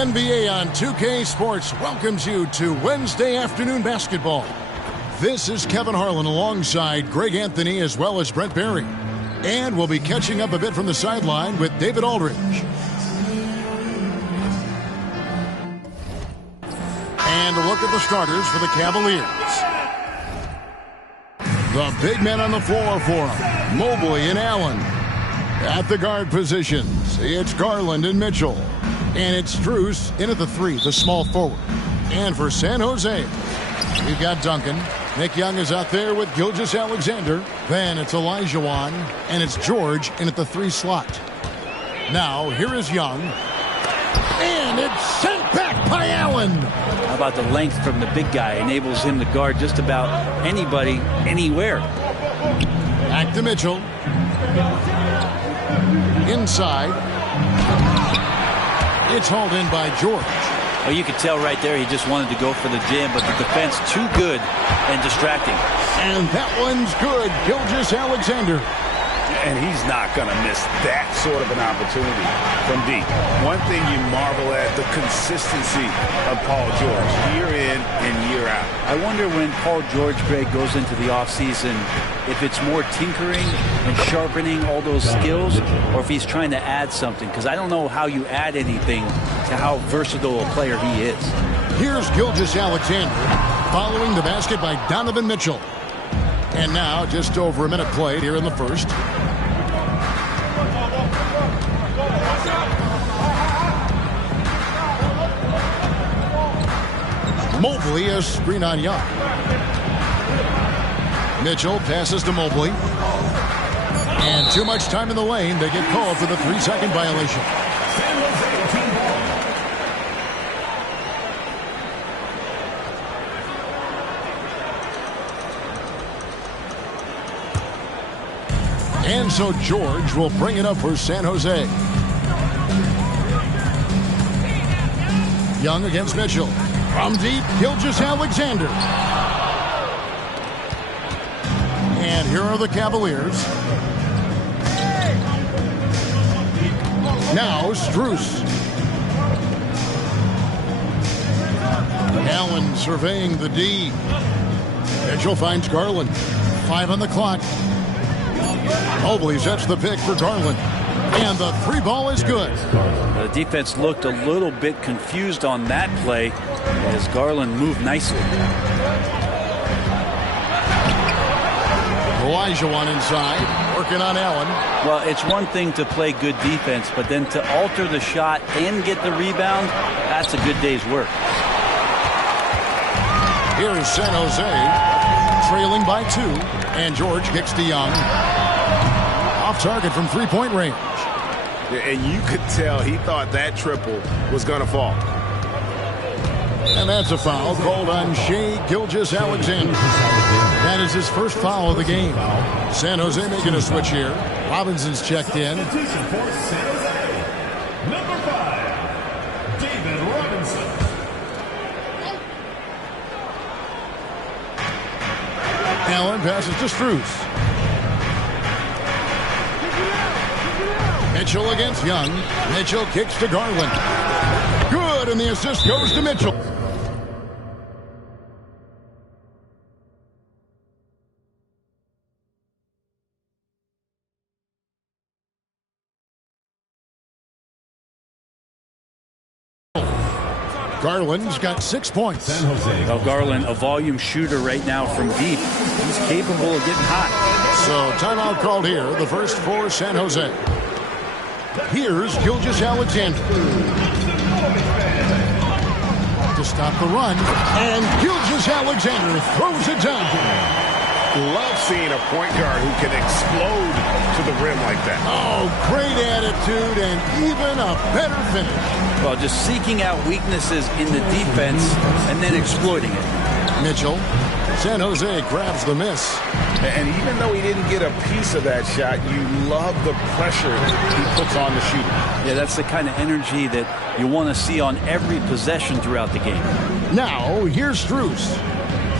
NBA on 2K Sports welcomes you to Wednesday afternoon basketball. This is Kevin Harlan alongside Greg Anthony as well as Brent Berry. And we'll be catching up a bit from the sideline with David Aldridge. And a look at the starters for the Cavaliers. The big men on the floor for them, Mobley and Allen. At the guard positions, it's Garland and Mitchell. And it's Strus in at the 3, the small forward. And for San Jose, we've got Duncan. Nick Young is out there with Gilgeous-Alexander. Then it's Olajuwon, and it's George in at the 3 slot. Now, here is Young. And it's sent back by Allen. How about the length from the big guy? Enables him to guard just about anybody, anywhere. Back to Mitchell. Inside. It's hauled in by George. Well, you could tell right there he just wanted to go for the jam, but the defense too good and distracting. And that one's good. Gilgeous-Alexander. And he's not going to miss that sort of an opportunity from deep. One thing you marvel at, the consistency of Paul George, year in and year out. I wonder when Paul George, Greg, goes into the offseason, if it's more tinkering and sharpening all those skills, or if he's trying to add something. Because I don't know how you add anything to how versatile a player he is. Here's Gilgeous-Alexander following the basket by Donovan Mitchell. And now, just over a minute played here in the first. Mobley, a screen on Young. Mitchell passes to Mobley. And too much time in the lane. They get called for the 3-second violation. And so George will bring it up for San Jose. Young against Mitchell. From deep, Gilgeous-Alexander. And here are the Cavaliers. Now Strus. Allen surveying the D. Mitchell finds Garland. 5 on the clock. Mobley sets the pick for Garland. And the 3 ball is good. The defense looked a little bit confused on that play as Garland moved nicely. Olajuwon inside, working on Allen. Well, it's one thing to play good defense, but then to alter the shot and get the rebound, that's a good day's work. Here's San Jose, trailing by 2, and George kicks to Young. Off target from 3-point range. And you could tell he thought that triple was going to fall. And that's a foul called on Shai Gilgeous-Alexander. That is his first foul of the game. San Jose making a switch here. Robinson's checked in. Number 5, David Robinson. Allen passes to Strus. Mitchell against Young. Mitchell kicks to Garland. Good, and the assist goes to Mitchell. Garland's got 6 points. San Jose. Well, Garland, a volume shooter right now from deep. He's capable of getting hot. So timeout called here, the first for San Jose. Here's Gilgeous-Alexander to stop the run, and Gilgeous-Alexander throws it down. Love seeing a point guard who can explode to the rim like that. Oh, great attitude and even a better finish. Well, just seeking out weaknesses in the defense and then exploiting it. Mitchell, San Jose grabs the miss. And even though he didn't get a piece of that shot, you love the pressure he puts on the shooter. Yeah, that's the kind of energy that you want to see on every possession throughout the game. Now, here's Strus.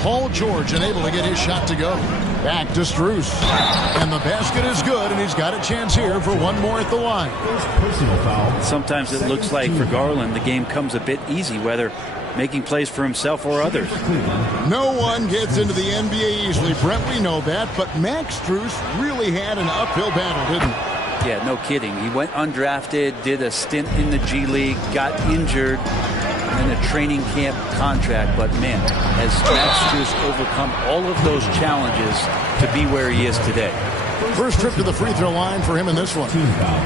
Paul George unable to get his shot to go. Back to Strus. And the basket is good, and he's got a chance here for one more at the line. Personal foul. Sometimes it looks like for Garland the game comes a bit easy, whether making plays for himself or others. No one gets into the NBA easily, Brent. We know that, but Max Strus really had an uphill battle, didn't he? Yeah, no kidding. He went undrafted, did a stint in the G League, got injured in a training camp contract. But, man, has Max Strus overcome all of those challenges to be where he is today. First trip to the free throw line for him in this one. Team foul.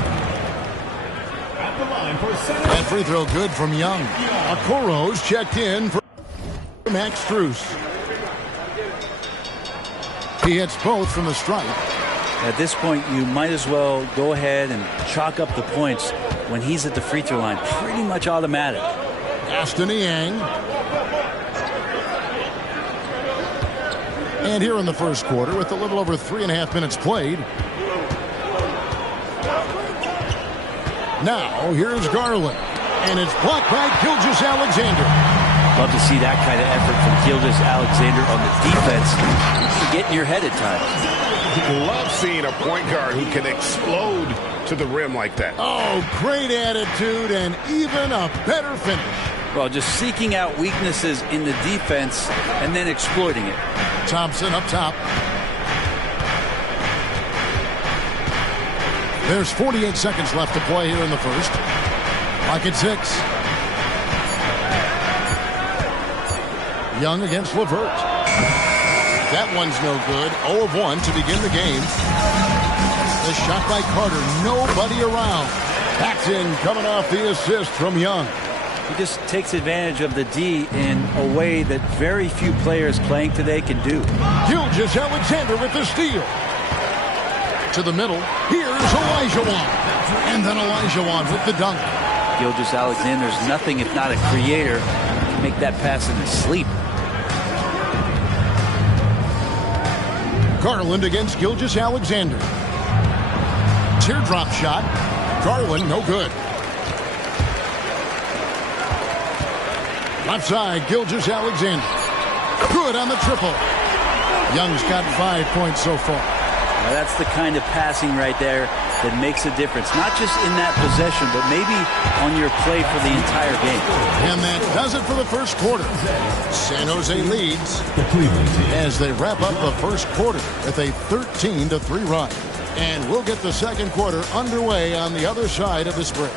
At the line for center. That free throw good from Young. Okoro's checked in for Max Strus. He hits both from the stripe. At this point, you might as well go ahead and chalk up the points when he's at the free throw line. Pretty much automatic. Aston Yang. And here in the first quarter, with a little over 3.5 minutes played. Now, here's Garland. And it's blocked by Gilgeous-Alexander. Love to see that kind of effort from Gilgeous-Alexander on the defense. You can get in your head at times. Love seeing a point guard who can explode to the rim like that. Oh, great attitude and even a better finish. Well, just seeking out weaknesses in the defense and then exploiting it. Thompson up top. There's 48 seconds left to play here in the first. Clock at 6. Young against LeVert. That one's no good. 0 of 1 to begin the game. The shot by Carter. Nobody around. Paxson coming off the assist from Young. He just takes advantage of the D in a way that very few players playing today can do. Gilgeous-Alexander with the steal. To the middle. Here's Olajuwon. And then Olajuwon with the dunk. Gilgeous-Alexander's nothing if not a creator. He can make that pass in his sleep. Garland against Gilgeous-Alexander. Teardrop shot. Garland, no good. Left side, Gilgeous-Alexander. Good on the triple. Young's got 5 points so far. Now that's the kind of passing right there that makes a difference. Not just in that possession, but maybe on your play for the entire game. And that does it for the first quarter. San Jose leads as they wrap up the first quarter with a 13-3 run. And we'll get the second quarter underway on the other side of this break.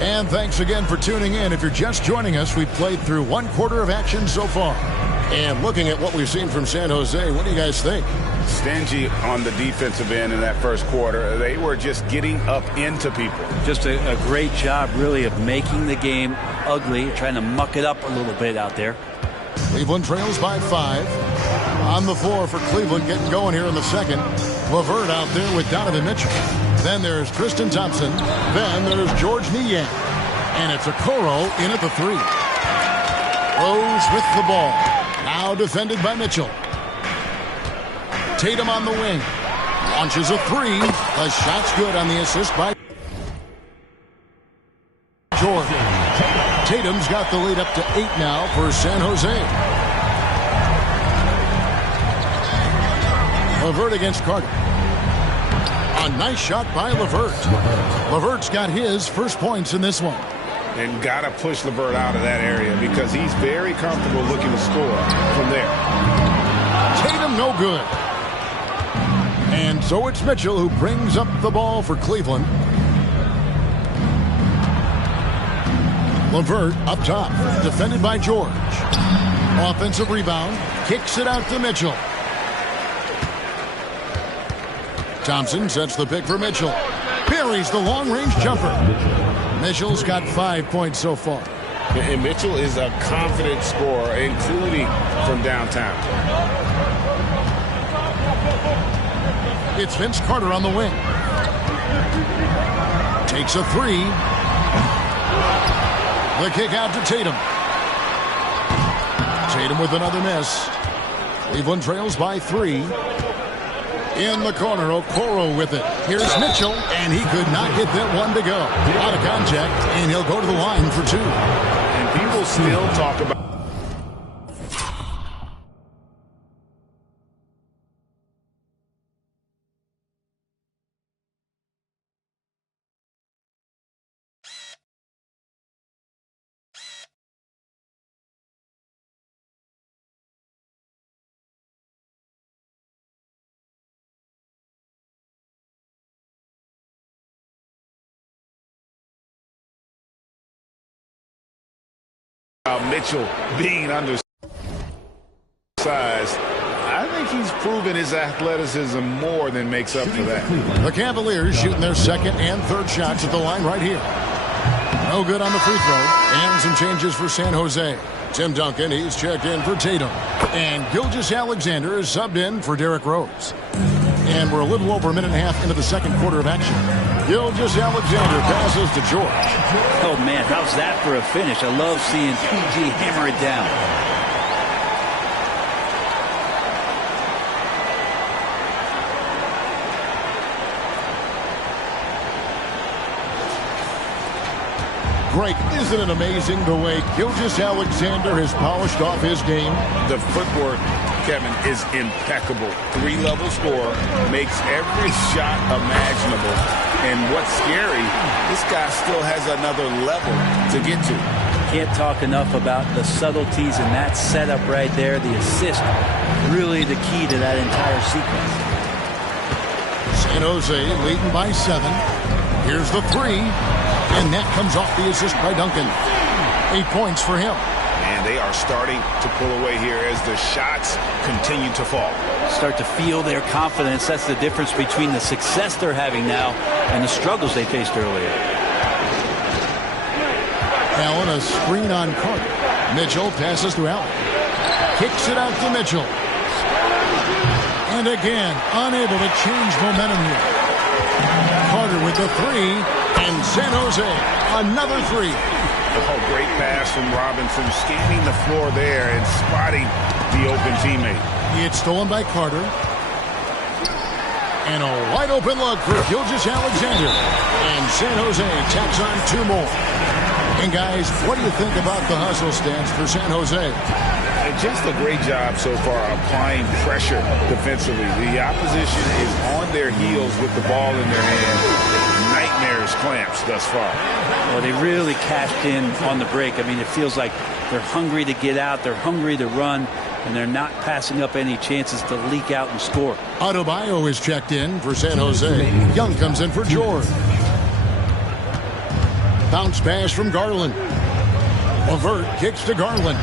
And thanks again for tuning in. If you're just joining us, we've played through one quarter of action so far. And looking at what we've seen from San Jose, what do you guys think? Stingy on the defensive end in that first quarter. They were just getting up into people. Just a great job, really, of making the game ugly, trying to muck it up a little bit out there. Cleveland trails by 5. On the floor for Cleveland, getting going here in the second. LeVert out there with Donovan Mitchell. Then there's Tristan Thompson. Then there's George Niang. And it's Okoro in at the 3. Rose with the ball. Now defended by Mitchell. Tatum on the wing. Launches a 3. The shot's good on the assist by George. Tatum's got the lead up to 8 now for San Jose. LeVert against Carter. A nice shot by LeVert. LeVert's got his first points in this one. And got to push LeVert out of that area because he's very comfortable looking to score from there. Tatum no good. And so it's Mitchell who brings up the ball for Cleveland. LeVert up top, defended by George. Offensive rebound, kicks it out to Mitchell. Thompson sets the pick for Mitchell. Buries the long-range jumper. Mitchell's got 5 points so far. And Mitchell is a confident scorer, including from downtown. It's Vince Carter on the wing. Takes a three. The kick out to Tatum. Tatum with another miss. Cleveland trails by 3. In the corner, Okoro with it. Here's Mitchell, and he could not get that one to go. Out of contact, and he'll go to the line for 2. And people still talk about Mitchell being undersized. I think he's proven his athleticism more than makes up for that. The Cavaliers shooting their second and third shots at the line right here. No good on the free throw. And some changes for San Jose. Tim Duncan, he's checked in for Tatum. And Gilgeous-Alexander is subbed in for Derrick Rose. And we're a little over a minute and a half into the second quarter of action. Gilgeous-Alexander passes to George. Oh, man, how's that for a finish? I love seeing PG hammer it down. Greg, isn't it amazing the way Gilgeous-Alexander has polished off his game? The footwork, Kevin, is impeccable. 3-level scorer, makes every shot imaginable. And what's scary, this guy still has another level to get to. Can't talk enough about the subtleties in that setup right there. The assist, really the key to that entire sequence. San Jose leading by 7. Here's the 3. And that comes off the assist by Duncan. 8 points for him. And they are starting to pull away here as the shots continue to fall. Start to feel their confidence. That's the difference between the success they're having now and the struggles they faced earlier. Allen, a screen on Carter. Mitchell passes to Allen. Kicks it out to Mitchell. And again, unable to change momentum here. Carter with the 3. And San Jose, another 3. Oh, great pass from Robinson, scanning the floor there and spotting the open teammate. It's stolen by Carter. And a wide open look for Gilgeous-Alexander. And San Jose tacks on 2 more. And guys, what do you think about the hustle stance for San Jose? Just a great job so far applying pressure defensively. The opposition is on their heels with the ball in their hand. Nightmares clamps thus far. Well, they really cashed in on the break. I mean, it feels like they're hungry to get out. They're hungry to run. And they're not passing up any chances to leak out and score. Adebayo is checked in for San Jose. Young comes in for George. Bounce pass from Garland. Levert kicks to Garland.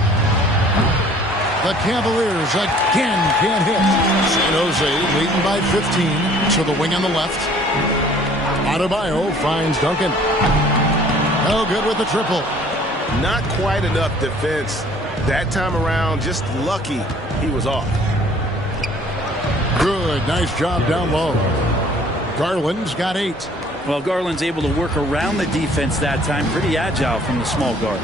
The Cavaliers again can't hit. San Jose leading by 15 to the wing on the left. Adebayo finds Duncan. No good with the triple. Not quite enough defense. That time around, just lucky he was off. Good, nice job down low. Garland's got 8. Well, Garland's able to work around the defense that time. Pretty agile from the small guard.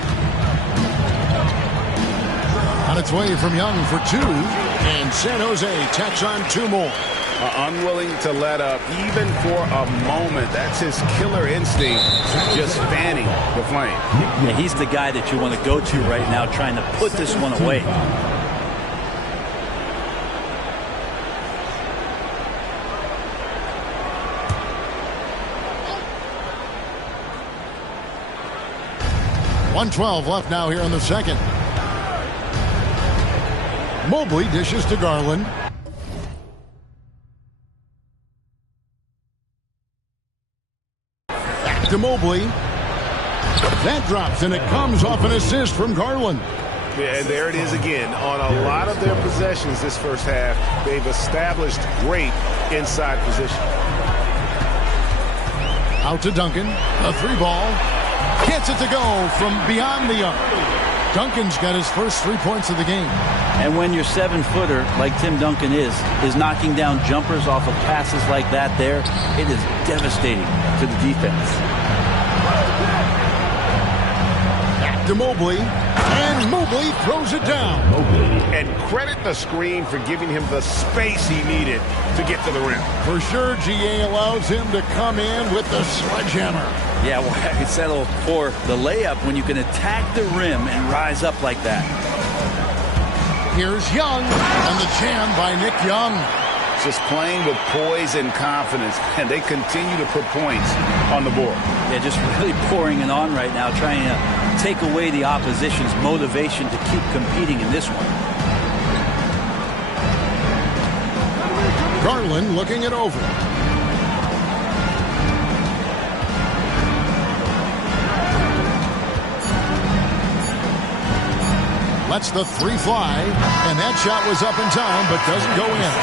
On its way from Young for 2. And San Jose tacks on 2 more. Unwilling to let up even for a moment. That's his killer instinct, just fanning the flame. Yeah, he's the guy that you want to go to right now, trying to put this one away. .112 left now here in the second. Mobley dishes to Garland. Back to Mobley. That drops, and it comes off an assist from Garland. Yeah, and there it is again. On a lot of their possessions this first half, they've established great inside position. Out to Duncan. A 3 ball. Gets it to go from beyond the arc. Duncan's got his first 3 points of the game. And when your 7-footer, like Tim Duncan is knocking down jumpers off of passes like that there, it is devastating to the defense. Back to Mobley, and Mobley throws it down. And credit the screen for giving him the space he needed to get to the rim. For sure, GA allows him to come in with the sledgehammer. Yeah, well, I could settle for the layup when you can attack the rim and rise up like that. Here's Young, and the jam by Nick Young. Just playing with poise and confidence, and they continue to put points on the board. Yeah, just really pouring it on right now, trying to take away the opposition's motivation to keep competing in this one. Garland looking it over. Lets the three fly, and that shot was up in time, but doesn't go in.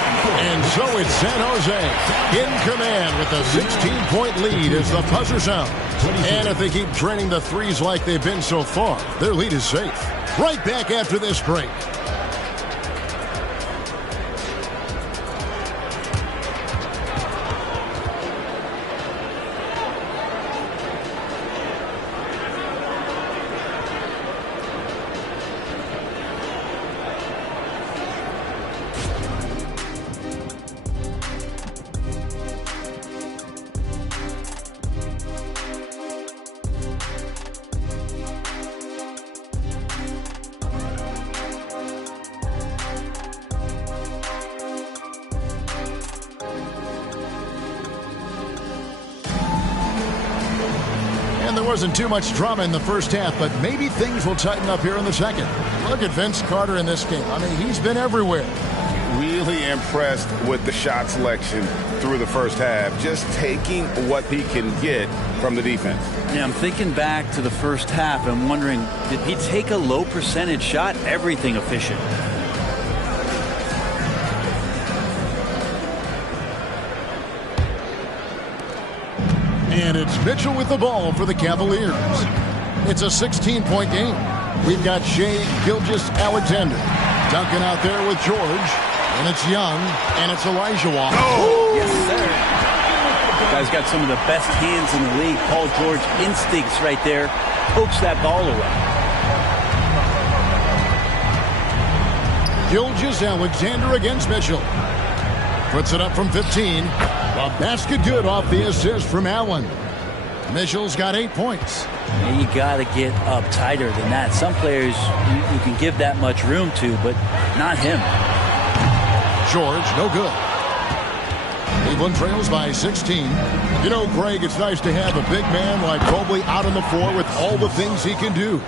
And so it's San Jose in command with a 16-point lead as the buzzer sounds. And if they keep draining the threes like they've been so far, their lead is safe. Right back after this break. There wasn't too much drama in the first half, but maybe things will tighten up here in the second. Look at Vince Carter in this game. I mean, he's been everywhere. Really impressed with the shot selection through the first half, just taking what he can get from the defense. Yeah, I'm thinking back to the first half and wondering, did he take a low percentage shot? Everything efficient. And it's Mitchell with the ball for the Cavaliers. It's a 16-point game. We've got Shai Gilgeous-Alexander. Duncan out there with George. And it's Young. And it's Elijah Walker. Oh, yes, sir. The guy's got some of the best hands in the league. Paul George instincts right there. Pokes that ball away. Gilgeous-Alexander against Mitchell. Puts it up from 15. A basket good off the assist from Allen. Mitchell's got 8 points. And you got to get up tighter than that. Some players you can give that much room to, but not him. George, no good. Cleveland trails by 16. You know, Greg, it's nice to have a big man like Mobley out on the floor with all the things he can do.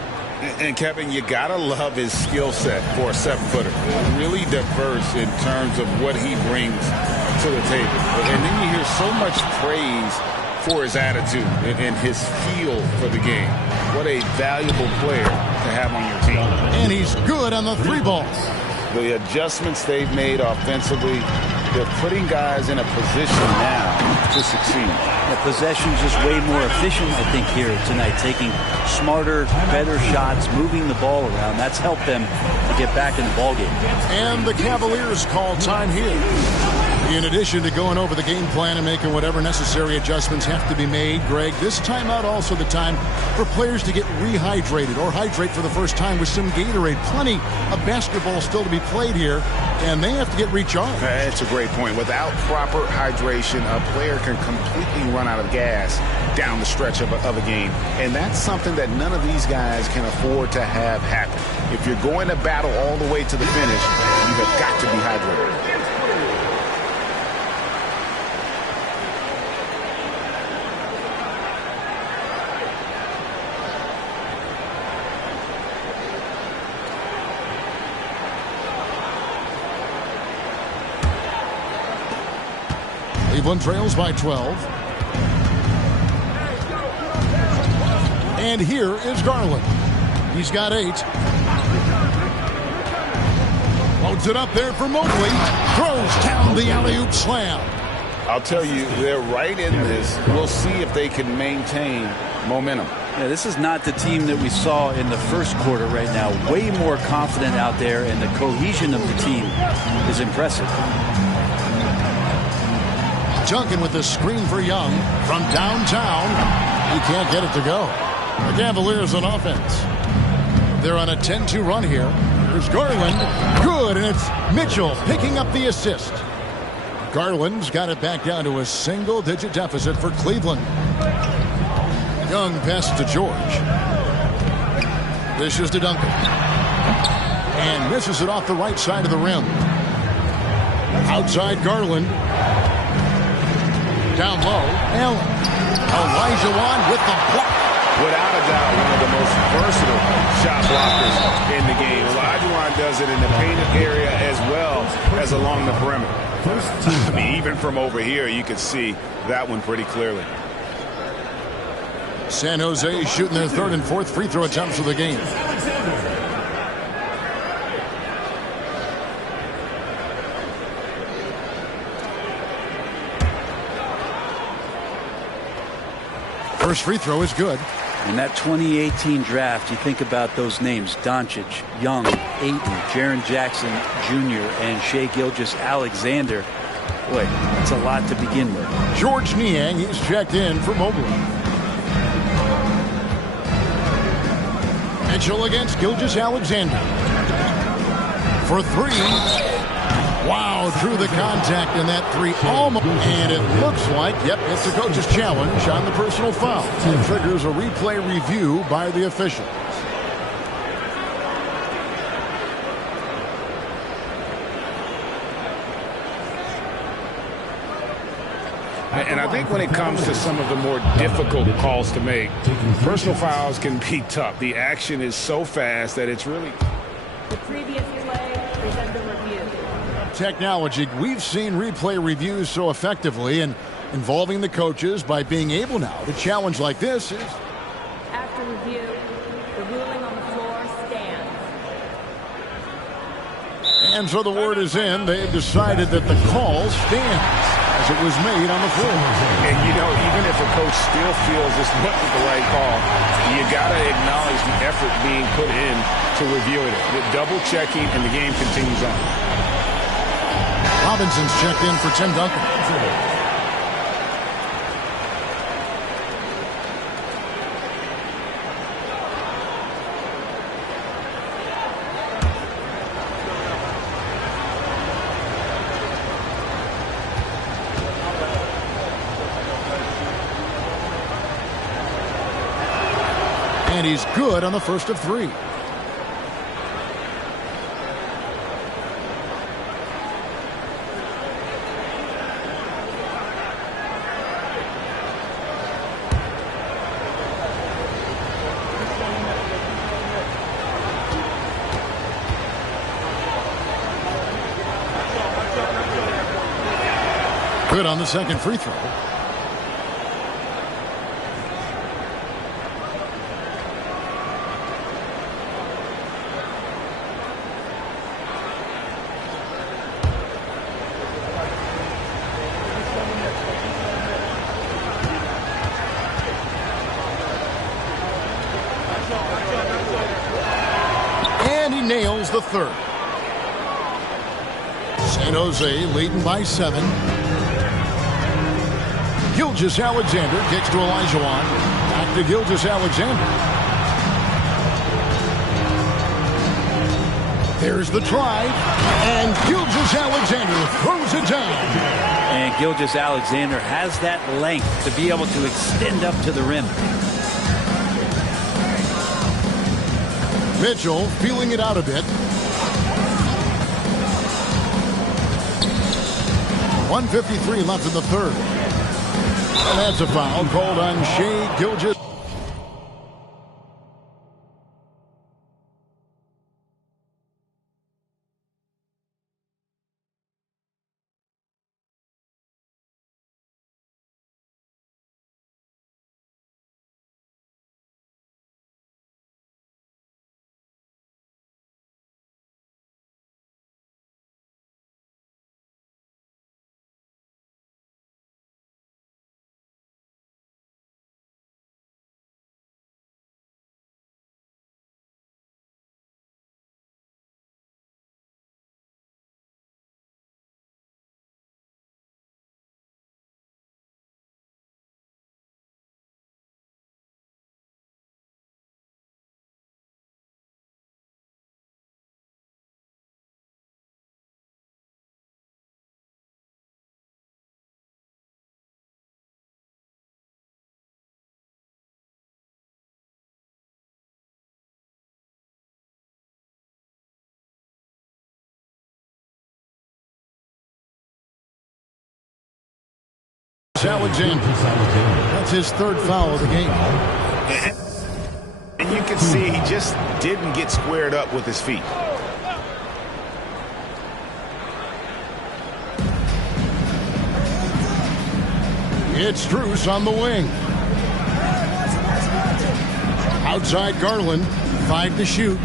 And Kevin, you gotta love his skill set for a 7-footer. Really diverse in terms of what he brings to the table. And then you hear so much praise for his attitude and his feel for the game. What a valuable player to have on your team. And he's good on the 3-ball. The adjustments they've made offensively, they're putting guys in a position now to succeed. The possession's just way more efficient, I think, here tonight. Taking smarter, better shots, moving the ball around. That's helped them to get back in the ballgame. And the Cavaliers call time here. In addition to going over the game plan and making whatever necessary adjustments have to be made, Greg, this timeout also the time for players to get rehydrated or hydrate for the first time with some Gatorade. Plenty of basketball still to be played here, and they have to get recharged. That's a great point. Without proper hydration, a player can completely run out of gas down the stretch of a game, and that's something that none of these guys can afford to have happen. If you're going to battle all the way to the finish, you have got to be hydrated. Cleveland trails by 12. And here is Garland. He's got 8. Loads it up there for Mobley. Throws down the alley-oop slam. I'll tell you, they're right in this. We'll see if they can maintain momentum. Yeah, this is not the team that we saw in the first quarter right now. Way more confident out there, and the cohesion of the team is impressive. Duncan with the screen for Young from downtown. He can't get it to go. The Cavaliers on offense. They're on a 10-2 run here. There's Garland. Good, and it's Mitchell picking up the assist. Garland's got it back down to a single-digit deficit for Cleveland. Young passes to George. Dishes to Duncan. And misses it off the right side of the rim. Outside Garland. Down low, Allen. Olajuwon with the block. Without a doubt, one of the most versatile shot blockers in the game. Olajuwon does it in the painted area as well as along the perimeter. I mean, even from over here, you can see that one pretty clearly. San Jose shooting their third and fourth free throw attempts of the game. First free throw is good. In that 2018 draft, you think about those names: Doncic, Young, Ayton, Jaren Jackson Jr., and Shai Gilgeous-Alexander. Boy, that's a lot to begin with. George Niang, he's checked in for Mobley. Mitchell against Gilgeous-Alexander. For three. Wow, drew the contact in that three. Almost. And it looks like, yep, it's a coach's challenge on the personal foul. It triggers a replay review by the officials. And I think when it comes to some of the more difficult calls to make, personal fouls can be tough. The action is so fast that it's really... The previous play presents the review. Technology, we've seen replay reviews so effectively and involving the coaches by being able now to challenge like this is... After review, the ruling on the floor stands. And so the word is in. They've decided that the call stands as it was made on the floor. And, you know, even if a coach still feels this wasn't the right call, you got to acknowledge the effort being put in to reviewing it. The double checking, and the game continues on. Robinson's checked in for Tim Duncan. And he's good on the first of three. Good on the second free throw. And he nails the third. San Jose leading by 7. Gilgeous-Alexander kicks to Olajuwon. Back to Gilgeous-Alexander. There's the drive. And Gilgeous-Alexander throws it down. And Gilgeous-Alexander has that length to be able to extend up to the rim. Mitchell feeling it out a bit. 1:53 left in the third. And that's a foul called on Shai Gilgeous. Gilgeous-Alexander. That's his third foul of the game. And you can see he just didn't get squared up with his feet. It's Strus on the wing. Outside Garland, 5 to shoot.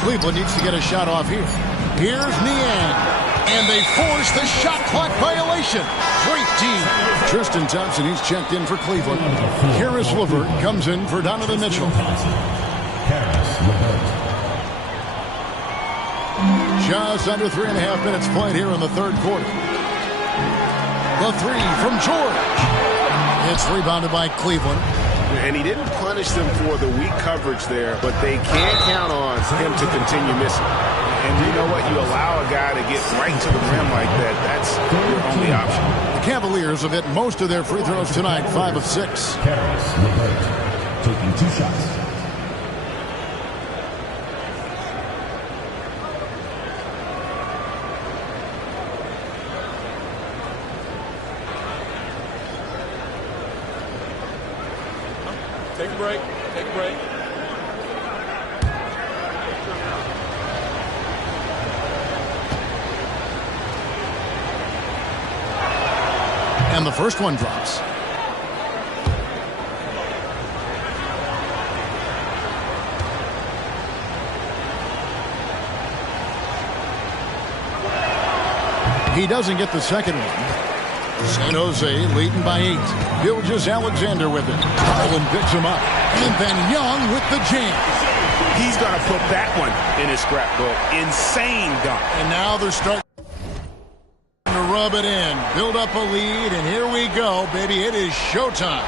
Cleveland needs to get a shot off here. Here's Niang, and they force the shot clock violation. Great team. Tristan Thompson, he's checked in for Cleveland. Karis LeVert comes in for Donovan Mitchell. Just under 3.5 minutes played here in the third quarter. The three from George. It's rebounded by Cleveland. And he didn't punish them for the weak coverage there, but they can't count on him to continue missing. And you know what? You allow a guy to get right to the rim like that. That's your only option. The Cavaliers have hit most of their free throws tonight, 5 of 6. Karis LeVert taking 2 shots. Take a break. Take a break. And the first one drops. He doesn't get the second one. San Jose leading by 8. Gilgeous-Alexander with it. Garland picks him up. And then Young with the jam. He's going to put that one in his scrapbook. Insane dunk. And now they're starting to rub it in. Build up a lead, and here we go, baby. It is showtime.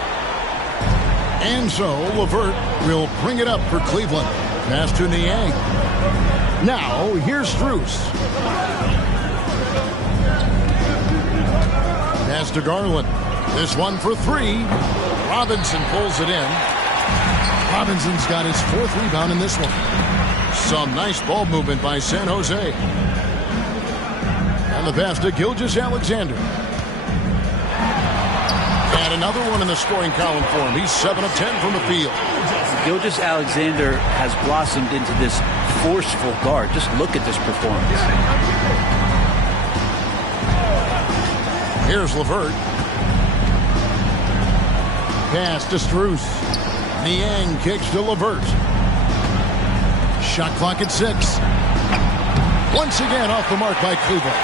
And so LeVert will bring it up for Cleveland. Pass to Niang. Now, here's Strus. Pass to Garland. This one for 3. Robinson pulls it in. Robinson's got his 4th rebound in this one. Some nice ball movement by San Jose. And the pass to Gilgeous-Alexander. And another one in the scoring column for him. He's 7 of 10 from the field. Gilgeous-Alexander has blossomed into this forceful guard. Just look at this performance. Here's LeVert. Pass to Strus. Niang kicks to LeVert. Shot clock at 6. Once again off the mark by Cleveland.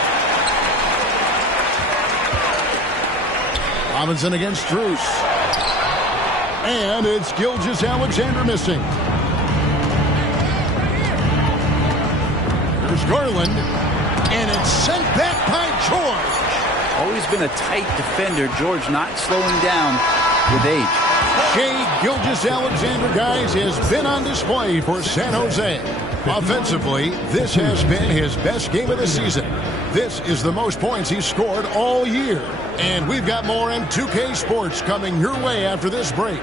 Robinson against Strus. And it's Gilgeous-Alexander missing. Here's Garland. And it's sent back by George. Always been a tight defender. George not slowing down with age. Shai Gilgeous-Alexander, guys, has been on display for San Jose. Offensively, this has been his best game of the season. This is the most points he's scored all year. And we've got more in 2K Sports coming your way after this break.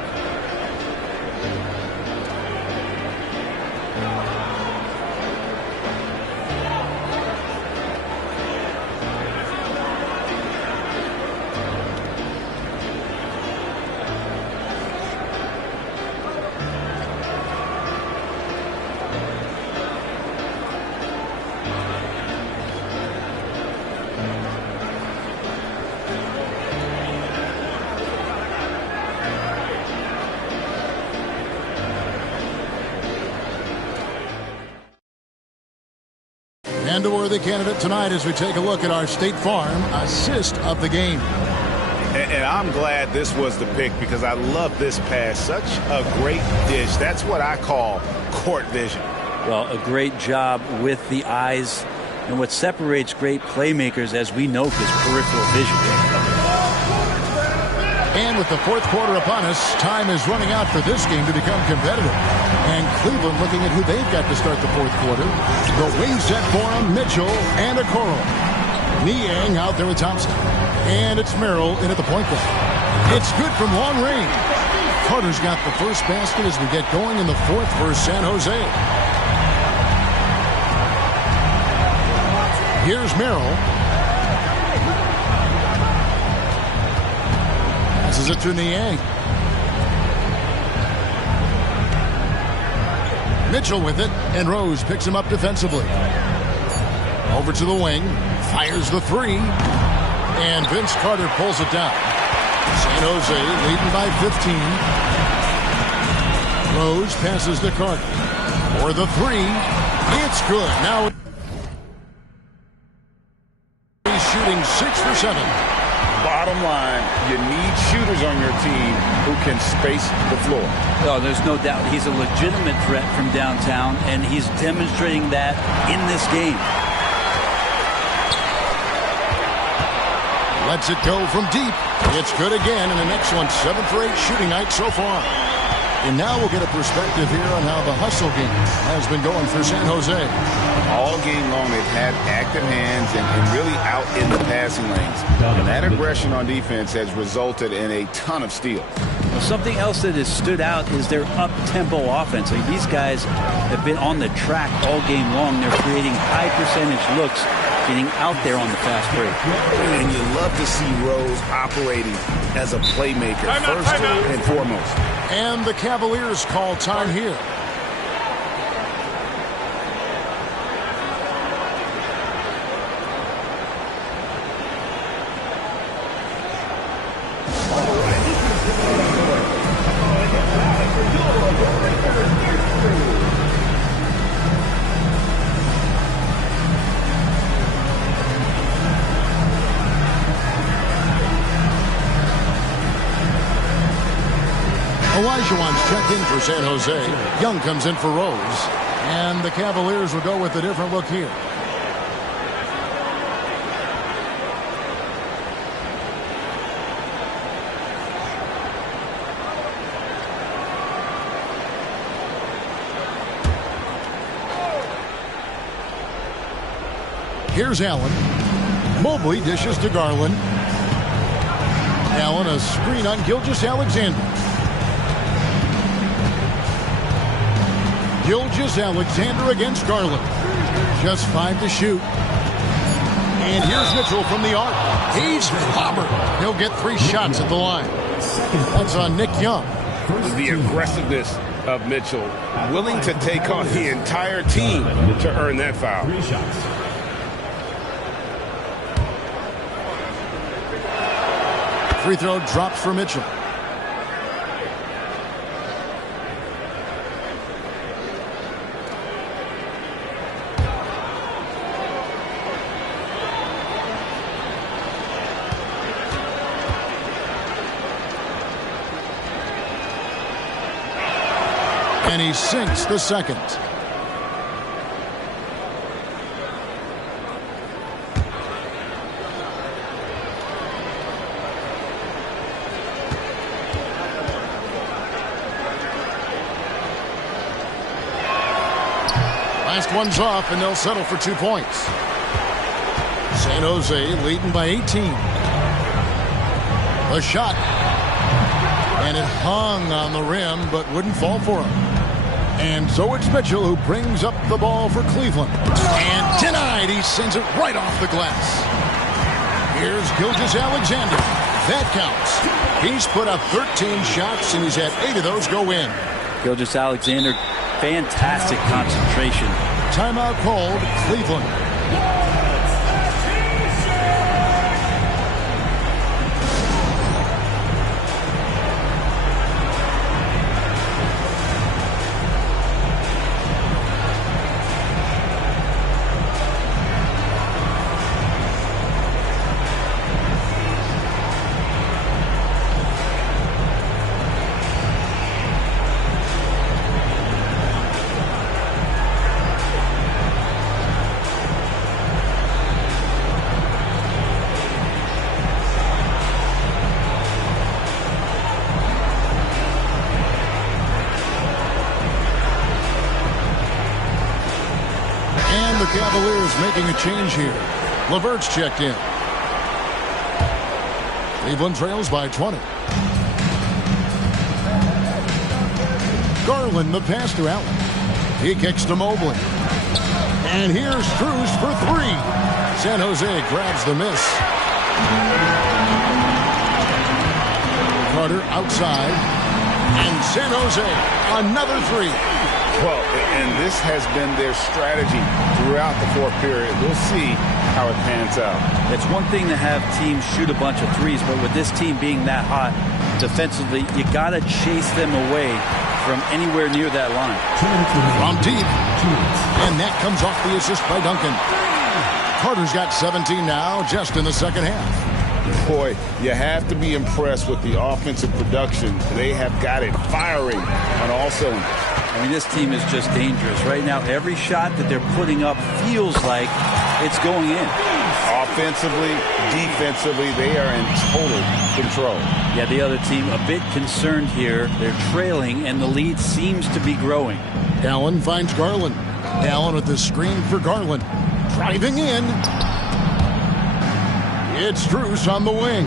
And a worthy candidate tonight as we take a look at our State Farm assist of the game. And I'm glad this was the pick because I love this pass. Such a great dish. That's what I call court vision. Well, a great job with the eyes. And what separates great playmakers, as we know, is peripheral vision. And with the fourth quarter upon us, time is running out for this game to become competitive. And Cleveland looking at who they've got to start the fourth quarter. The wing set for them, Mitchell and Okoro. Niang out there with Thompson. And it's Merrill in at the point guard. It's good from long range. Carter's got the first basket as we get going in the fourth for San Jose. Here's Merrill. Passes it to Niang. Mitchell with it, and Rose picks him up defensively. Over to the wing, fires the three, and Vince Carter pulls it down. San Jose leading by 15. Rose passes to Carter. For the three, it's good. Now he's shooting 6 for 7. Bottom line, you need shooters on your team who can space the floor. Oh, there's no doubt he's a legitimate threat from downtown, and he's demonstrating that in this game. Lets it go from deep. It's good again, and an excellent 7 for 8 shooting night so far. And now we'll get a perspective here on how the hustle game has been going for San Jose. All game long, they've had active hands and really out in the passing lanes. And that aggression on defense has resulted in a ton of steals. Well, something else that has stood out is their up-tempo offense. I mean, these guys have been on the track all game long. They're creating high-percentage looks, getting out there on the fast break. And you love to see Rose operating as a playmaker, first and foremost. And the Cavaliers call time here. Olajuwon's checked in for San Jose. Young comes in for Rose. And the Cavaliers will go with a different look here. Here's Allen. Mobley dishes to Garland. Allen a screen on Gilgeous-Alexander. Gilgeous-Alexander against Garland. Just 5 to shoot. And here's Mitchell from the arc. He's hammered. He'll get 3 shots at the line. That's on Nick Young. The aggressiveness of Mitchell, willing to take on the entire team to earn that foul. 3 shots. Free throw drops for Mitchell. And he sinks the second. Last one's off, and they'll settle for 2 points. San Jose leading by 18. The shot. And it hung on the rim, but wouldn't fall for him. And so it's Mitchell who brings up the ball for Cleveland. And denied. He sends it right off the glass. Here's Gilgeous-Alexander. That counts. He's put up 13 shots, and he's had 8 of those go in. Gilgeous-Alexander, fantastic concentration. Timeout called, Cleveland. The Cavaliers making a change here. LeVert's checked in. Cleveland trails by 20. Garland the pass to Allen. He kicks to Mobley. And here's Strus for 3. San Jose grabs the miss. Carter outside. And San Jose, another three. Well, and this has been their strategy throughout the fourth period. We'll see how it pans out. It's one thing to have teams shoot a bunch of threes, but with this team being that hot defensively, you got to chase them away from anywhere near that line. From deep. And that comes off the assist by Duncan. Carter's got 17 now, just in the second half. Boy, you have to be impressed with the offensive production. They have got it firing on all cylinders. I mean, this team is just dangerous. Right now, every shot that they're putting up feels like it's going in. Offensively, defensively, they are in total control. Yeah, the other team a bit concerned here. They're trailing, and the lead seems to be growing. Allen finds Garland. Allen with the screen for Garland. Driving in. It's Strus on the wing.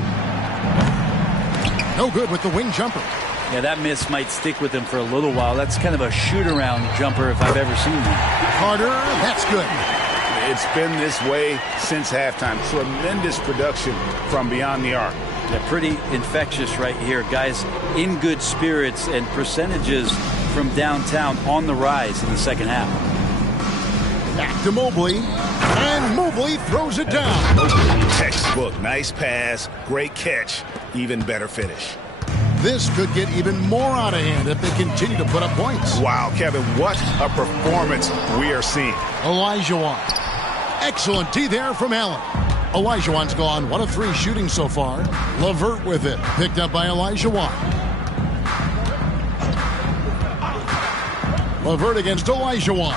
No good with the wing jumper. Yeah, that miss might stick with him for a little while. That's kind of a shoot-around jumper if I've ever seen one. Carter, that's good. It's been this way since halftime. Tremendous production from beyond the arc. Yeah, pretty infectious right here. Guys in good spirits and percentages from downtown on the rise in the second half. Back to Mobley. And Mobley throws it down. Textbook. Nice pass. Great catch. Even better finish. This could get even more out of hand if they continue to put up points. Wow, Kevin, what a performance we are seeing. Olajuwon. Excellent D there from Allen. Olajuwon's gone 1 of 3 shooting so far. LeVert with it. Picked up by Olajuwon. LeVert against Olajuwon.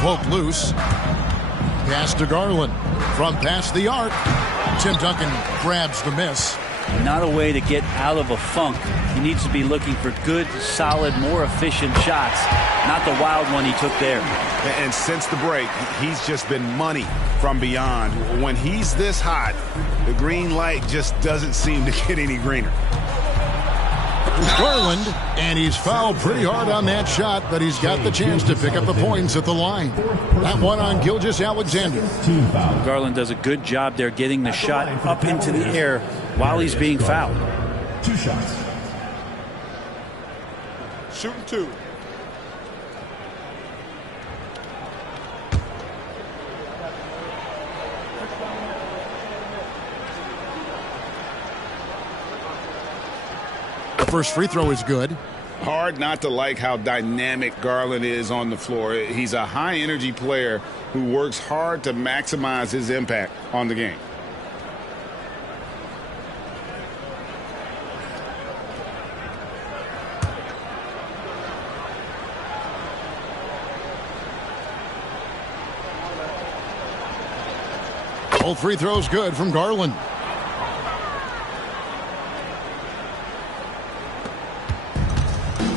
Poke loose. Pass to Garland. From past the arc. Tim Duncan grabs the miss. Not a way to get out of a funk. He needs to be looking for good, solid, more efficient shots. Not the wild one he took there. And since the break, he's just been money from beyond. When he's this hot, the green light just doesn't seem to get any greener. Garland, and he's fouled pretty hard on that shot, but he's got the chance to pick up the points at the line. That one on Gilgeous-Alexander. Garland does a good job there getting the shot up into the air while he's being fouled. 2 shots. Shooting 2. The first free throw is good. Hard not to like how dynamic Garland is on the floor. He's a high-energy player who works hard to maximize his impact on the game. Both free throws good from Garland.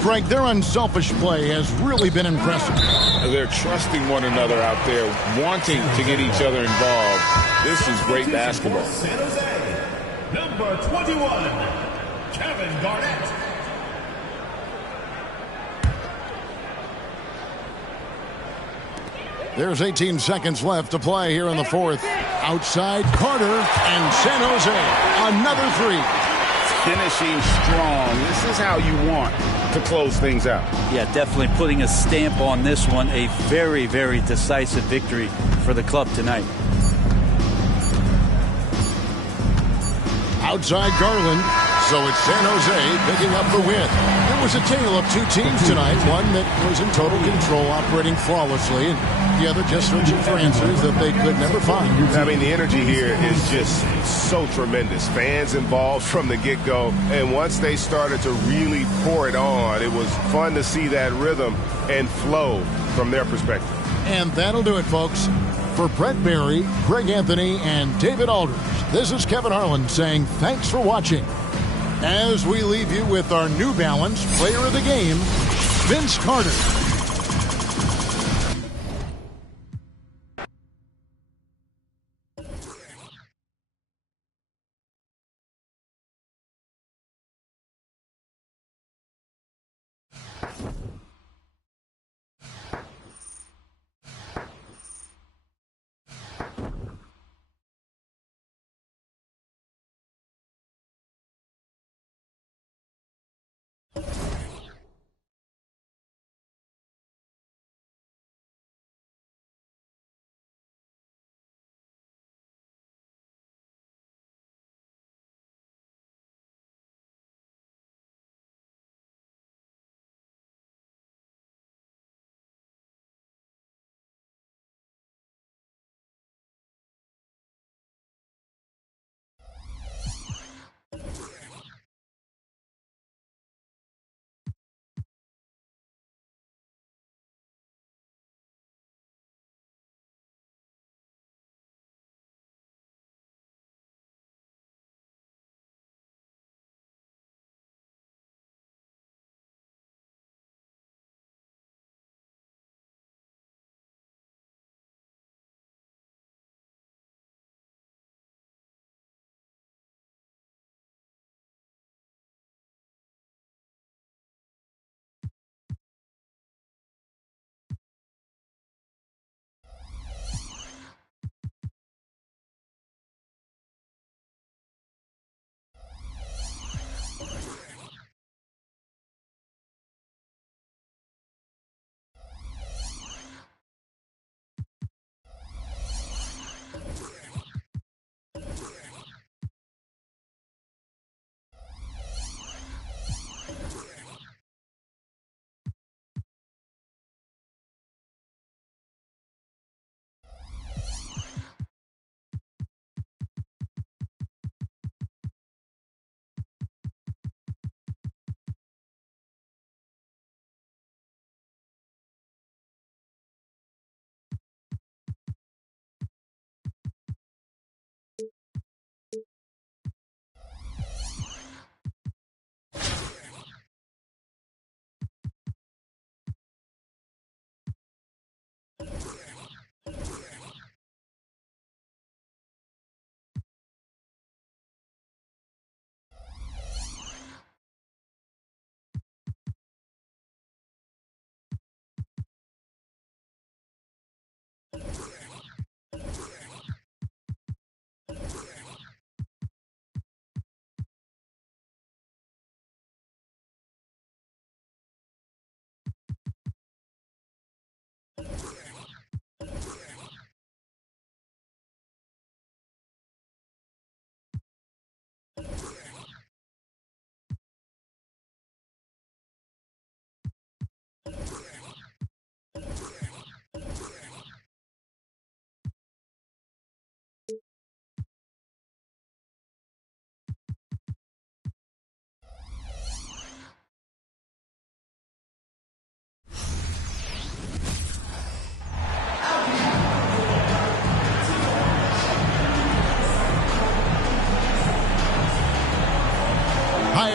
Frank, their unselfish play has really been impressive. They're trusting one another out there, wanting to get each other involved. This is great basketball. San Jose, number 21, Kevin Garnett. There's 18 seconds left to play here in the fourth. Outside Carter and San Jose. Another three. Finishing strong. This is how you want to close things out. Yeah, definitely putting a stamp on this one. A very, very decisive victory for the club tonight. Outside Garland. So it's San Jose picking up the win. It was a tale of 2 teams tonight. One that was in total control, operating flawlessly, and the other just searching for answers that they could never find. I mean, the energy here is just so tremendous. Fans involved from the get-go, and once they started to really pour it on, it was fun to see that rhythm and flow from their perspective. And that'll do it, folks. For Brett Barry, Greg Anthony, and David Aldridge, this is Kevin Harlan saying thanks for watching. As we leave you with our New Balance Player of the Game, Vince Carter.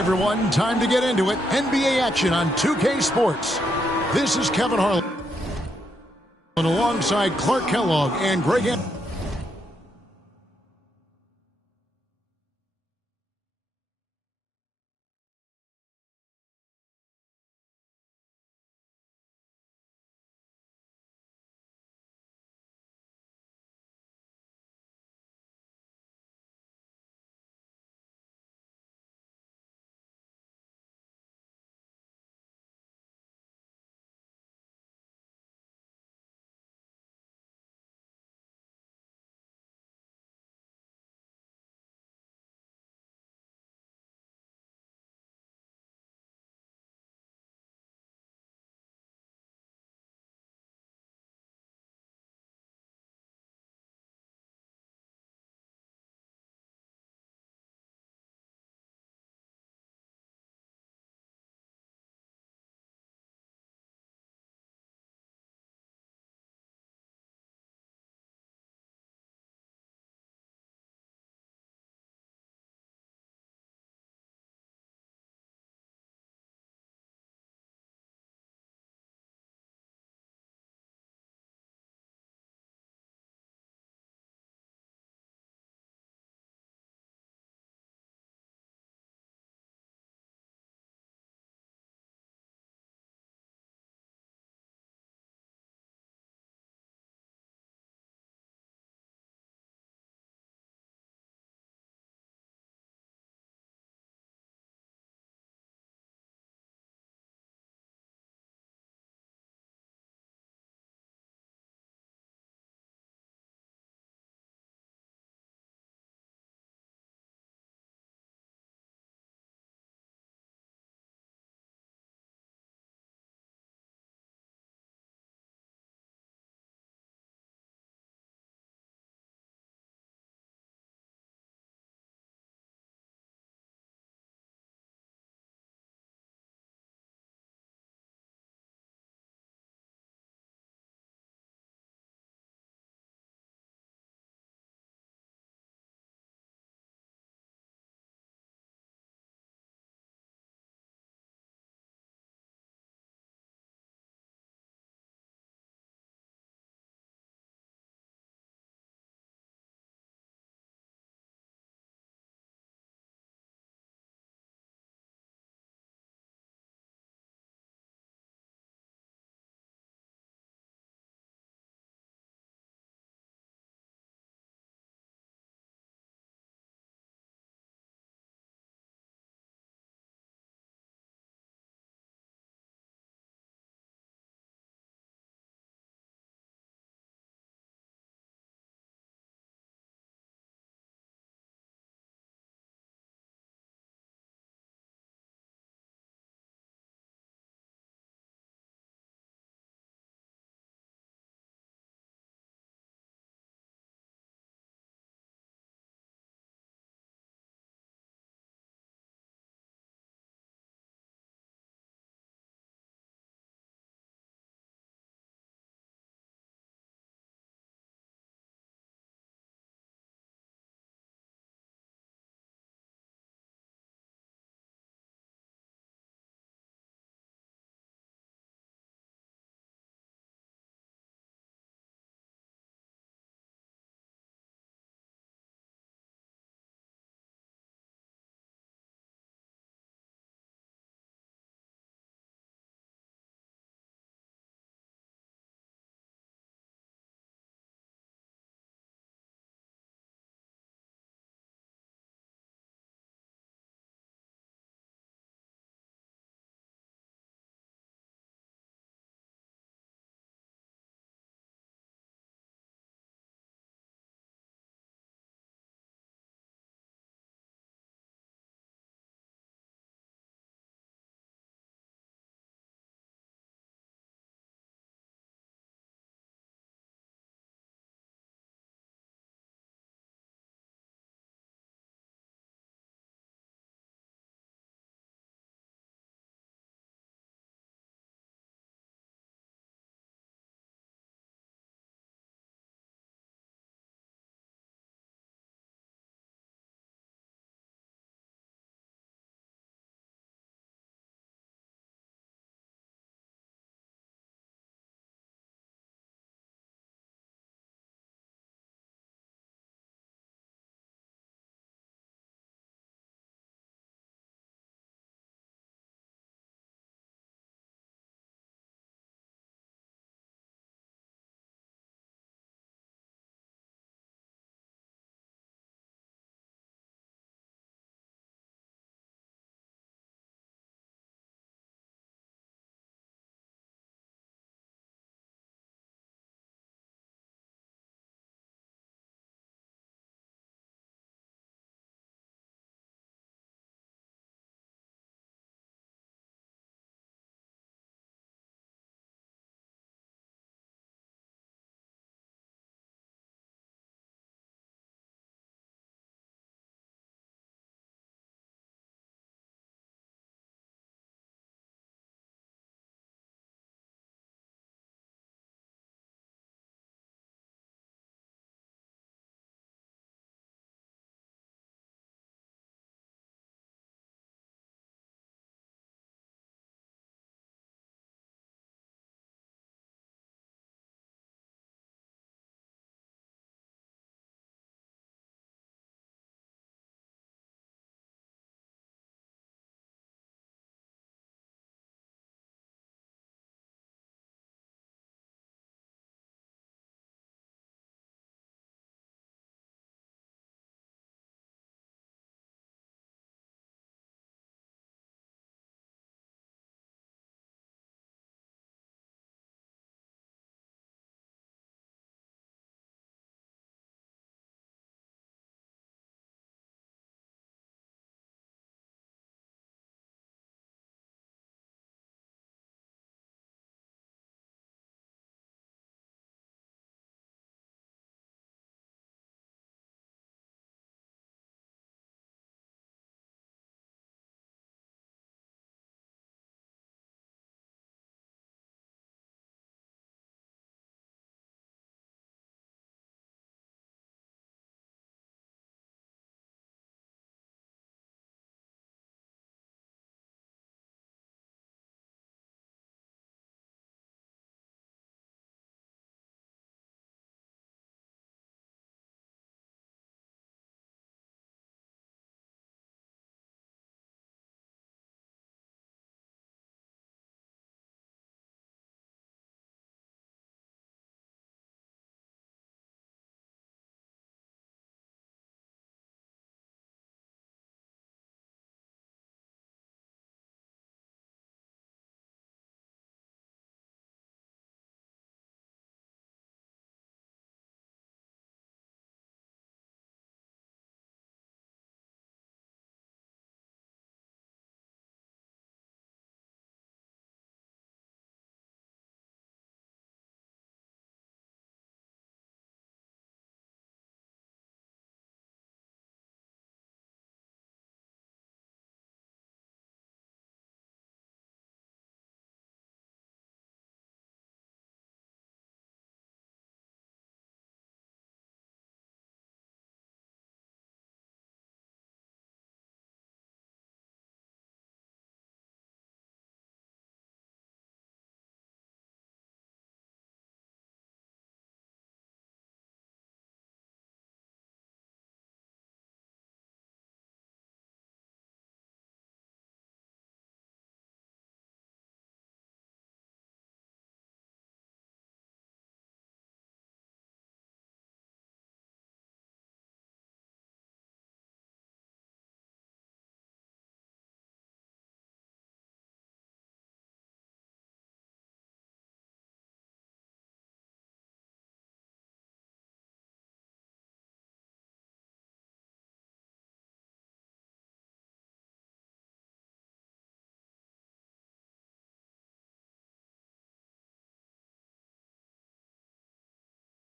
everyone, time to get into it. NBA action on 2K Sports. This is Kevin Harlan alongside Clark Kellogg and Greg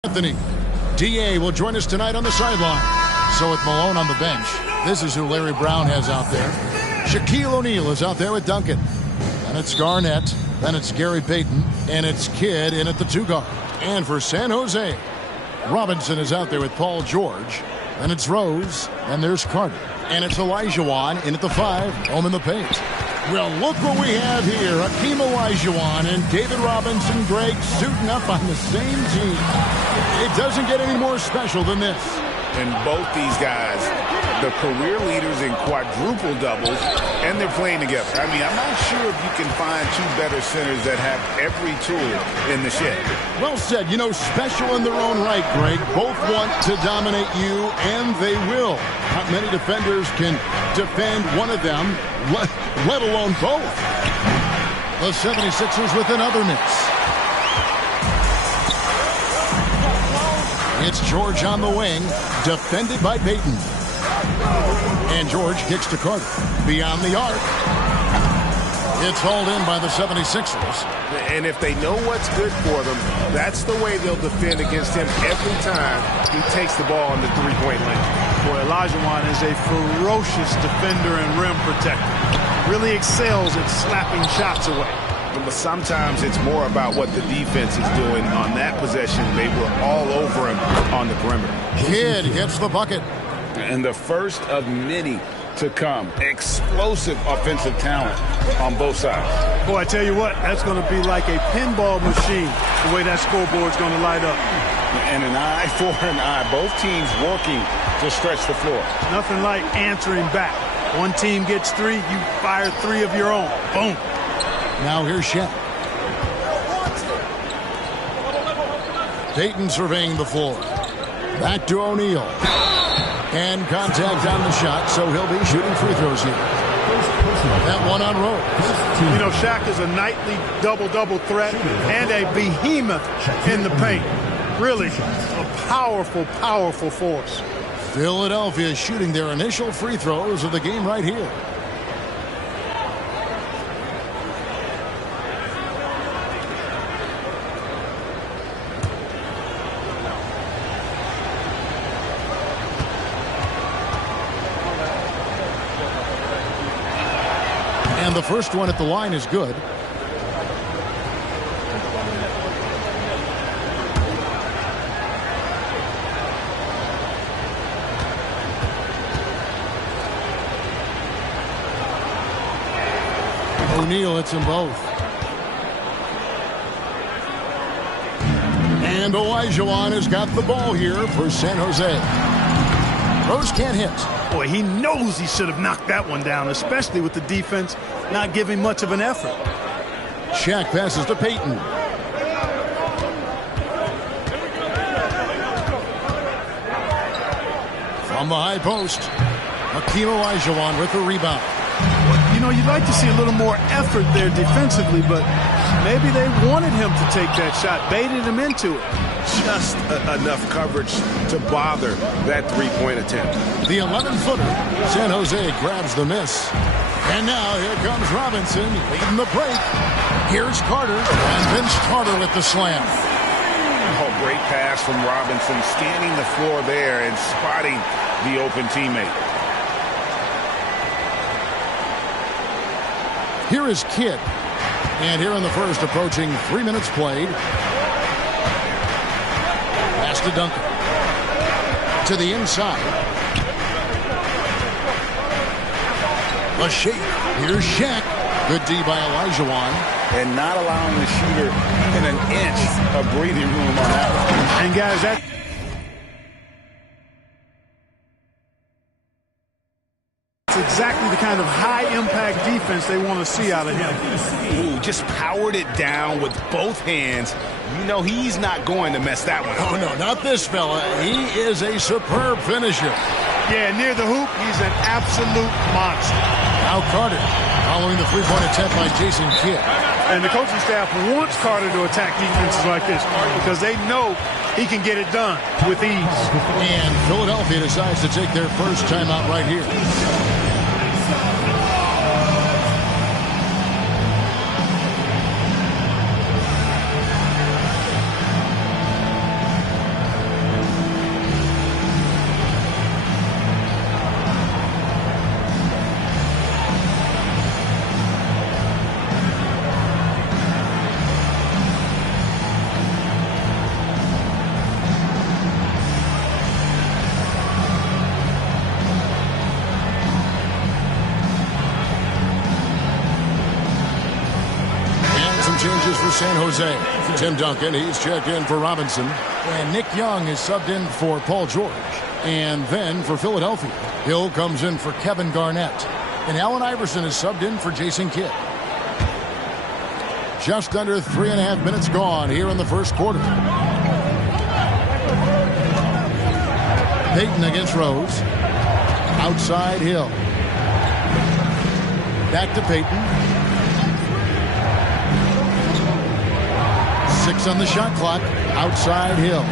Anthony. D.A. will join us tonight on the sideline. So with Malone on the bench, this is who Larry Brown has out there. Shaquille O'Neal is out there with Duncan. Then it's Garnett. Then it's Gary Payton. And it's Kidd in at the 2 guard. And for San Jose, Robinson is out there with Paul George. Then it's Rose. Then there's Carter. And it's Olajuwon in at the 5, home in the paint. Well, look what we have here. Hakeem Olajuwon and David Robinson, Greg, suiting up on the same team. It doesn't get any more special than this. And both these guys, the career leaders in quadruple doubles, and they're playing together. I mean, I'm not sure if you can find 2 better centers that have every tool in the shed. Well said. You know, special in their own right, Greg. Both want to dominate you, and they will. Not many defenders can defend one of them, let alone both. The 76ers with another miss. It's George on the wing, defended by Payton. And George kicks to Carter. Beyond the arc. It's hauled in by the 76ers. And if they know what's good for them, that's the way they'll defend against him every time he takes the ball in the 3-point lane. Boy, Olajuwon is a ferocious defender and rim protector. Really excels at slapping shots away. But sometimes it's more about what the defense is doing on that possession. They were all over him on the perimeter. Kidd gets the bucket. And the first of many to come. Explosive offensive talent on both sides. Boy, I tell you what, that's going to be like a pinball machine, the way that scoreboard's going to light up. And an eye for an eye. Both teams working to stretch the floor. Nothing like answering back. One team gets 3, you fire 3 of your own. Boom. Now here's Shaq. Payton surveying the floor. Back to O'Neal. And contact on the shot, so he'll be shooting free throws here. That one on Rose. You know, Shaq is a nightly double-double threat and a behemoth in the paint. Really a powerful, powerful force. Philadelphia is shooting their initial free throws of the game right here. And the first one at the line is good. O'Neal hits them both. And Olajuwon has got the ball here for San Jose. Rose can't hit. Boy, he knows he should have knocked that one down, especially with the defense not giving much of an effort. Shaq passes to Payton. From the high post, Hakeem Olajuwon with the rebound. You know, you'd like to see a little more effort there defensively, but maybe they wanted him to take that shot, baited him into it. Just enough coverage to bother that 3-point attempt. The 11-footer, San Jose grabs the miss. And now here comes Robinson leading the break. Here's Carter, and Vince Carter with the slam. Oh, great pass from Robinson, scanning the floor there and spotting the open teammate. Here is Kidd. And here in the first, approaching 3 minutes played. Pass to Duncan. To the inside. A shake. Here's Shaq. Good D by Olajuwon. And not allowing the shooter even an inch of breathing room on that one. And guys, that's exactly the kind of high-impact defense they want to see out of him. Ooh, just powered it down with both hands. You know he's not going to mess that one up. Oh, no, not this fella. He is a superb finisher. Yeah, near the hoop, he's an absolute monster. Now Carter, following the three-point attempt by Jason Kidd. And the coaching staff wants Carter to attack defenses like this because they know he can get it done with ease. And Philadelphia decides to take their first timeout right here. changes for San Jose. Tim Duncan, he's checked in for Robinson. And Nick Young is subbed in for Paul George. And then for Philadelphia, Hill comes in for Kevin Garnett. And Allen Iverson is subbed in for Jason Kidd. Just under 3.5 minutes gone here in the first quarter. Payton against Rose. Outside Hill. Back to Payton. 6 on the shot clock. Outside Hill.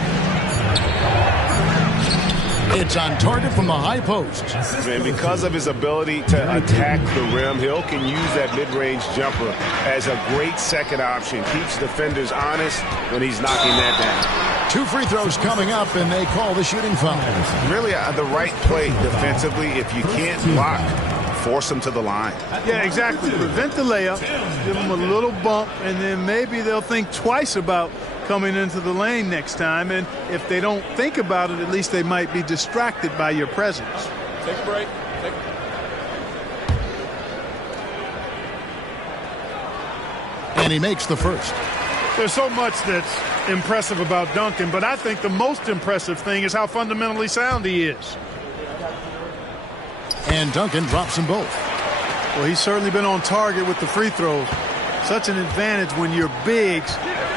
It's on target from the high post. And because of his ability to attack the rim, Hill can use that mid-range jumper as a great second option. Keeps defenders honest when he's knocking that down. 2 free throws coming up, and they call the shooting foul. Really the right play defensively. If you can't block, force them to the line. Yeah, exactly. Prevent the layup, give them a little bump, and then maybe they'll think twice about coming into the lane next time. And if they don't think about it, at least they might be distracted by your presence. Take a break. And he makes the first. There's so much that's impressive about Duncan, but I think the most impressive thing is how fundamentally sound he is. And Duncan drops them both. Well, he's certainly been on target with the free throws. Such an advantage when your bigs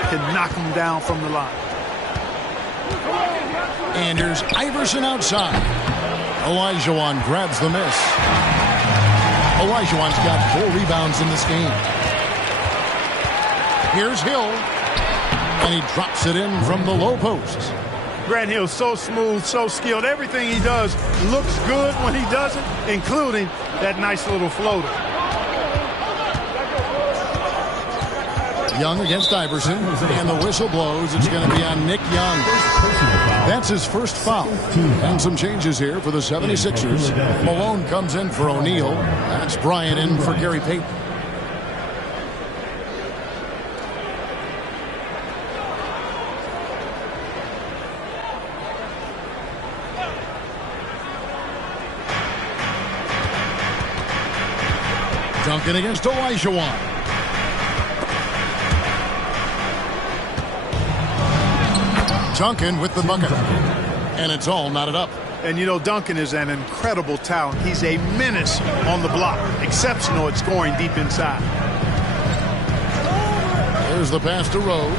can knock them down from the line. And here's Iverson outside. Olajuwon grabs the miss. Olajuwon's got 4 rebounds in this game. Here's Hill. And he drops it in from the low post. Grant Hill's so smooth, so skilled. Everything he does looks good when he does it, including that nice little floater. Young against Iverson, and the whistle blows. It's going to be on Nick Young. That's his first foul. And some changes here for the 76ers. Malone comes in for O'Neal. That's Bryant in for Gary Payton. Duncan against Olajuwon. Duncan with the bucket. And it's all knotted up. And you know, Duncan is an incredible talent. He's a menace on the block. Exceptional at scoring deep inside. There's the pass to Rose.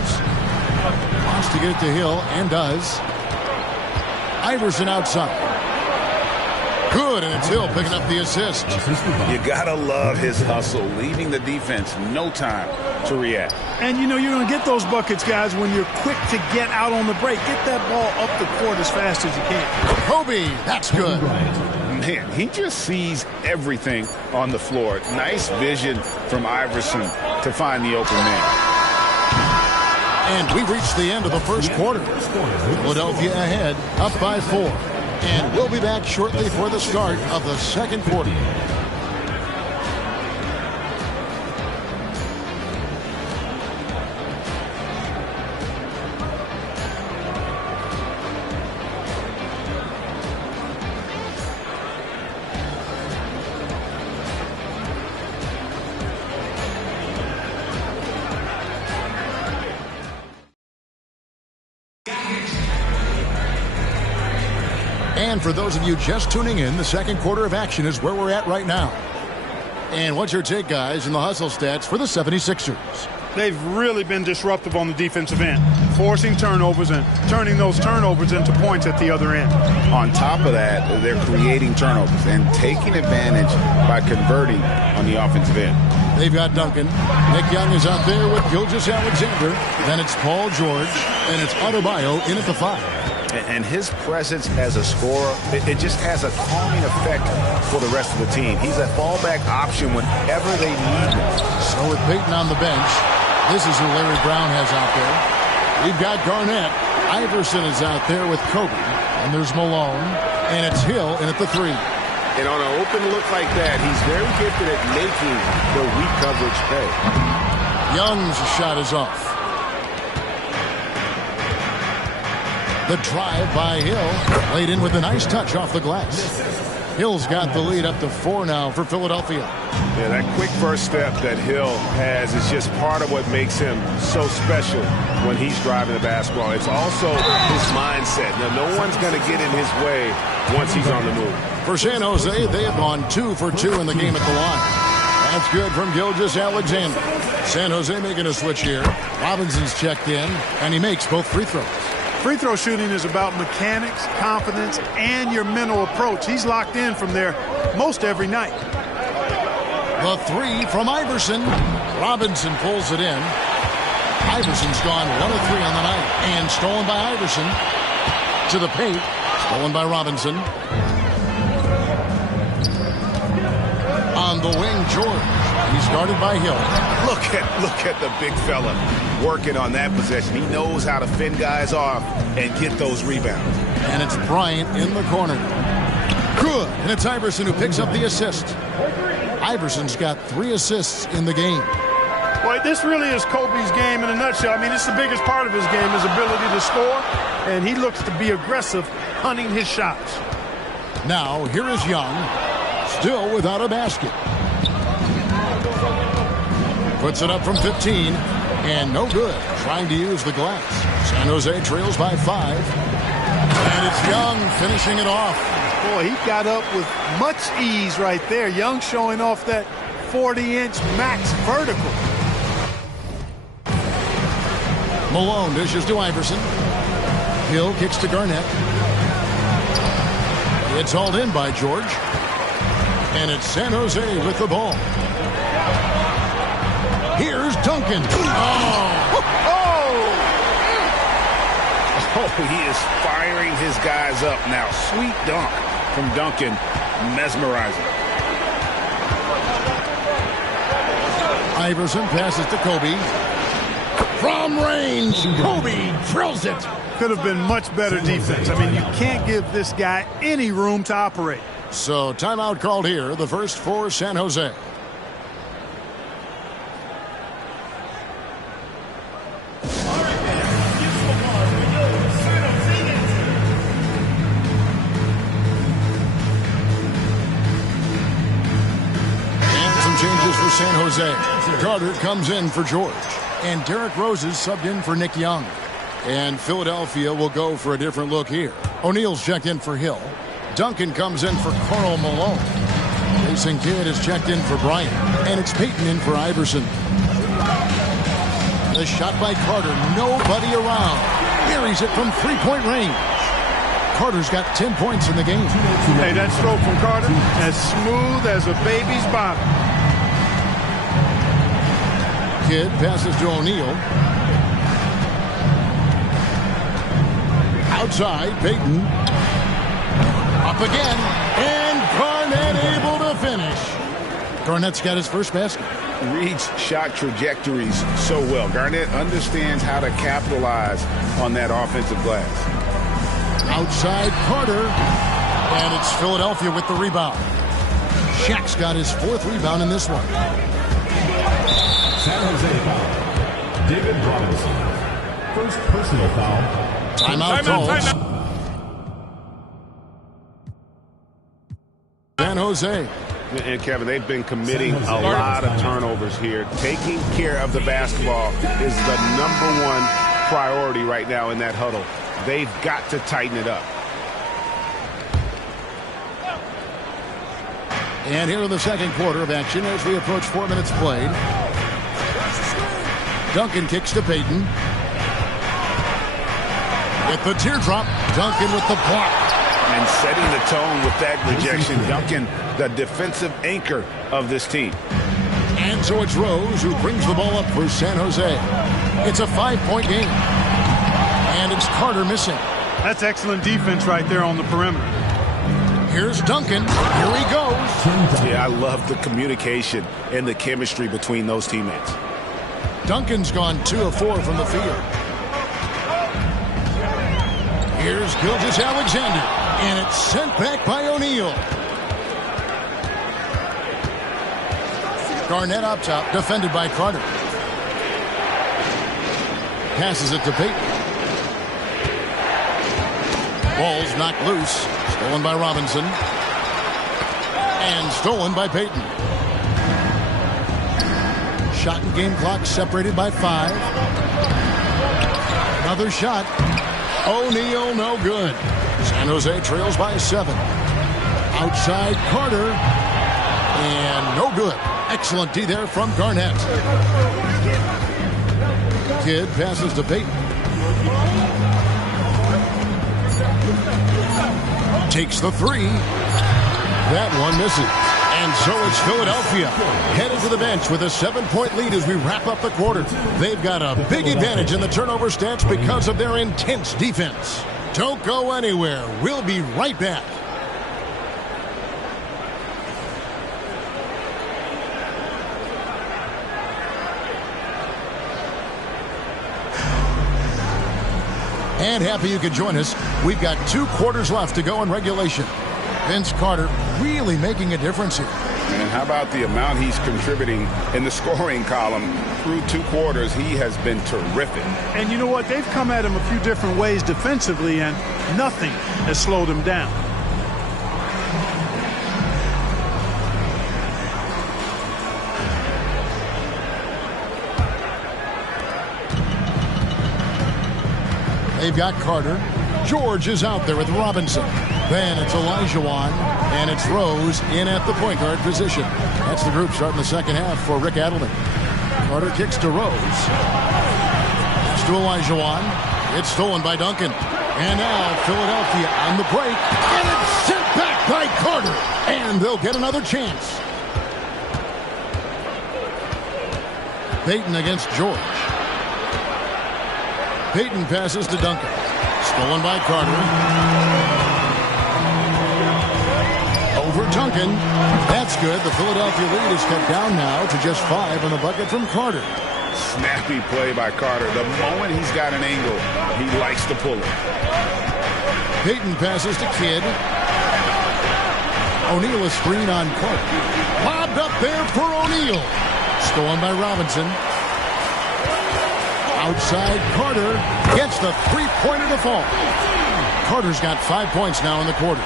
Wants to get it to Hill, and does. Iverson outside. Good, and it's Hill picking up the assist. You gotta love his hustle, leaving the defense no time to react. And you know you're going to get those buckets, guys, when you're quick to get out on the break. Get that ball up the court as fast as you can. Kobe, that's good. Man, he just sees everything on the floor. Nice vision from Iverson to find the open man. And we've reached the end of the first quarter. Philadelphia ahead, up by 4. And we'll be back shortly for the start of the second quarter. And for those of you just tuning in, the second quarter of action is where we're at right now. And what's your take, guys, in the hustle stats for the 76ers? They've really been disruptive on the defensive end, forcing turnovers and turning those turnovers into points at the other end. On top of that, they're creating turnovers and taking advantage by converting on the offensive end. They've got Duncan. Nick Young is out there with Gilgeous-Alexander. Then it's Paul George, and it's Adebayo in at the 5. And his presence as a scorer, it just has a calming effect for the rest of the team. He's a fallback option whenever they need him. So with Payton on the bench, this is who Larry Brown has out there. We've got Garnett. Iverson is out there with Kobe. And there's Malone. And it's Hill in at the 3. And on an open look like that, he's very gifted at making the weak coverage pay. Young's shot is off. The drive by Hill, laid in with a nice touch off the glass. Hill's got the lead up to 4 now for Philadelphia. Yeah, that quick first step that Hill has is just part of what makes him so special when he's driving the basketball. It's also his mindset. Now, no one's going to get in his way once he's on the move. For San Jose, they have gone 2 for 2 in the game at the line. That's good from Gilgeous-Alexander. San Jose making a switch here. Robinson's checked in, and he makes both free throws. Free throw shooting is about mechanics, confidence, and your mental approach. He's locked in from there most every night. The 3 from Iverson. Robinson pulls it in. Iverson's gone 1 of 3 on the night. And stolen by Iverson. To the paint. Stolen by Robinson. On the wing, George. He's guarded by Hill. Look at the big fella working on that possession. He knows how to fend guys off and get those rebounds. And it's Bryant in the corner. Good. And it's Iverson who picks up the assist. Iverson's got 3 assists in the game. Boy, this really is Kobe's game in a nutshell. I mean, it's the biggest part of his game, his ability to score. And he looks to be aggressive, hunting his shots. Now, here is Young. Still without a basket. Puts it up from 15. And no good. Trying to use the glass. San Jose trails by 5. And it's Young finishing it off. Boy, he got up with much ease right there. Young showing off that 40-inch max vertical. Malone dishes to Iverson. Hill kicks to Garnett. It's hauled in by George. And it's San Jose with the ball. Here's Duncan. Oh, he is firing his guys up now. Sweet dunk from Duncan. Mesmerizing. Iverson passes to Kobe. From range, Kobe drills it. Could have been much better defense. I mean, you can't give this guy any room to operate. So timeout called here. The first for San Jose. Changes for San Jose. Carter comes in for George. And Derrick Rose is subbed in for Nick Young. And Philadelphia will go for a different look here. O'Neal's checked in for Hill. Duncan comes in for Karl Malone. Jason Kidd is checked in for Bryant. And it's Payton in for Iverson. The shot by Carter. Nobody around. Buries it from three-point range. Carter's got 10 points in the game. Hey, that stroke from Carter, as smooth as a baby's bottom. Kidd passes to O'Neal. Outside, Payton. Up again. And Garnett able to finish. Garnett's got his first basket. Reads shot trajectories so well. Garnett understands how to capitalize on that offensive glass. Outside Carter. And it's Philadelphia with the rebound. Shaq's got his 4th rebound in this one. San Jose foul. David Robinson. First personal foul. Timeout calls. San Jose. And Kevin, they've been committing a lot of turnovers here. Taking care of the basketball is the #1 priority right now in that huddle. They've got to tighten it up. And here in the second quarter of action as we approach 4 minutes played. Duncan kicks to Payton. With the teardrop, Duncan with the block. And setting the tone with that rejection. Duncan, the defensive anchor of this team. And so it's Rose who brings the ball up for San Jose. It's a 5-point game. And it's Carter missing. That's excellent defense right there on the perimeter. Here's Duncan. Here he goes. Yeah, I love the communication and the chemistry between those teammates. Duncan's gone 2 of 4 from the field. Here's Gilgeous-Alexander. And it's sent back by O'Neal. Garnett up top, defended by Carter. Passes it to Payton. Ball's knocked loose. Stolen by Robinson. And stolen by Peyton. Shot and game clock separated by 5. Another shot. O'Neal, no good. San Jose trails by 7. Outside Carter. And no good. Excellent D there from Garnett. Kidd passes to Peyton. Takes the 3. That one misses. And so it's Philadelphia headed to the bench with a 7-point lead as we wrap up the quarter. They've got a big advantage in the turnover stats because of their intense defense. Don't go anywhere. We'll be right back. And happy you could join us. We've got 2 quarters left to go in regulation. Vince Carter really making a difference here. And how about the amount he's contributing in the scoring column? Through 2 quarters, he has been terrific. And you know what? They've come at him a few different ways defensively, and nothing has slowed him down. They've got Carter. George is out there with Robinson. Then it's Olajuwon, and it's Rose in at the point guard position. That's the group starting the second half for Rick Adelman. Carter kicks to Rose. Pass to Olajuwon. It's stolen by Duncan. And now Philadelphia on the break. And it's sent back by Carter. And they'll get another chance. Peyton against George. Peyton passes to Duncan. Stolen by Carter. Over Duncan. That's good. The Philadelphia lead is cut down now to just 5 on the bucket from Carter. Snappy play by Carter. The moment he's got an angle, he likes to pull it. Peyton passes to Kidd. O'Neal a screen on Carter. Lobbed up there for O'Neal. Stolen by Robinson. Outside Carter gets the 3-pointer to fall. Carter's got 5 points now in the quarter.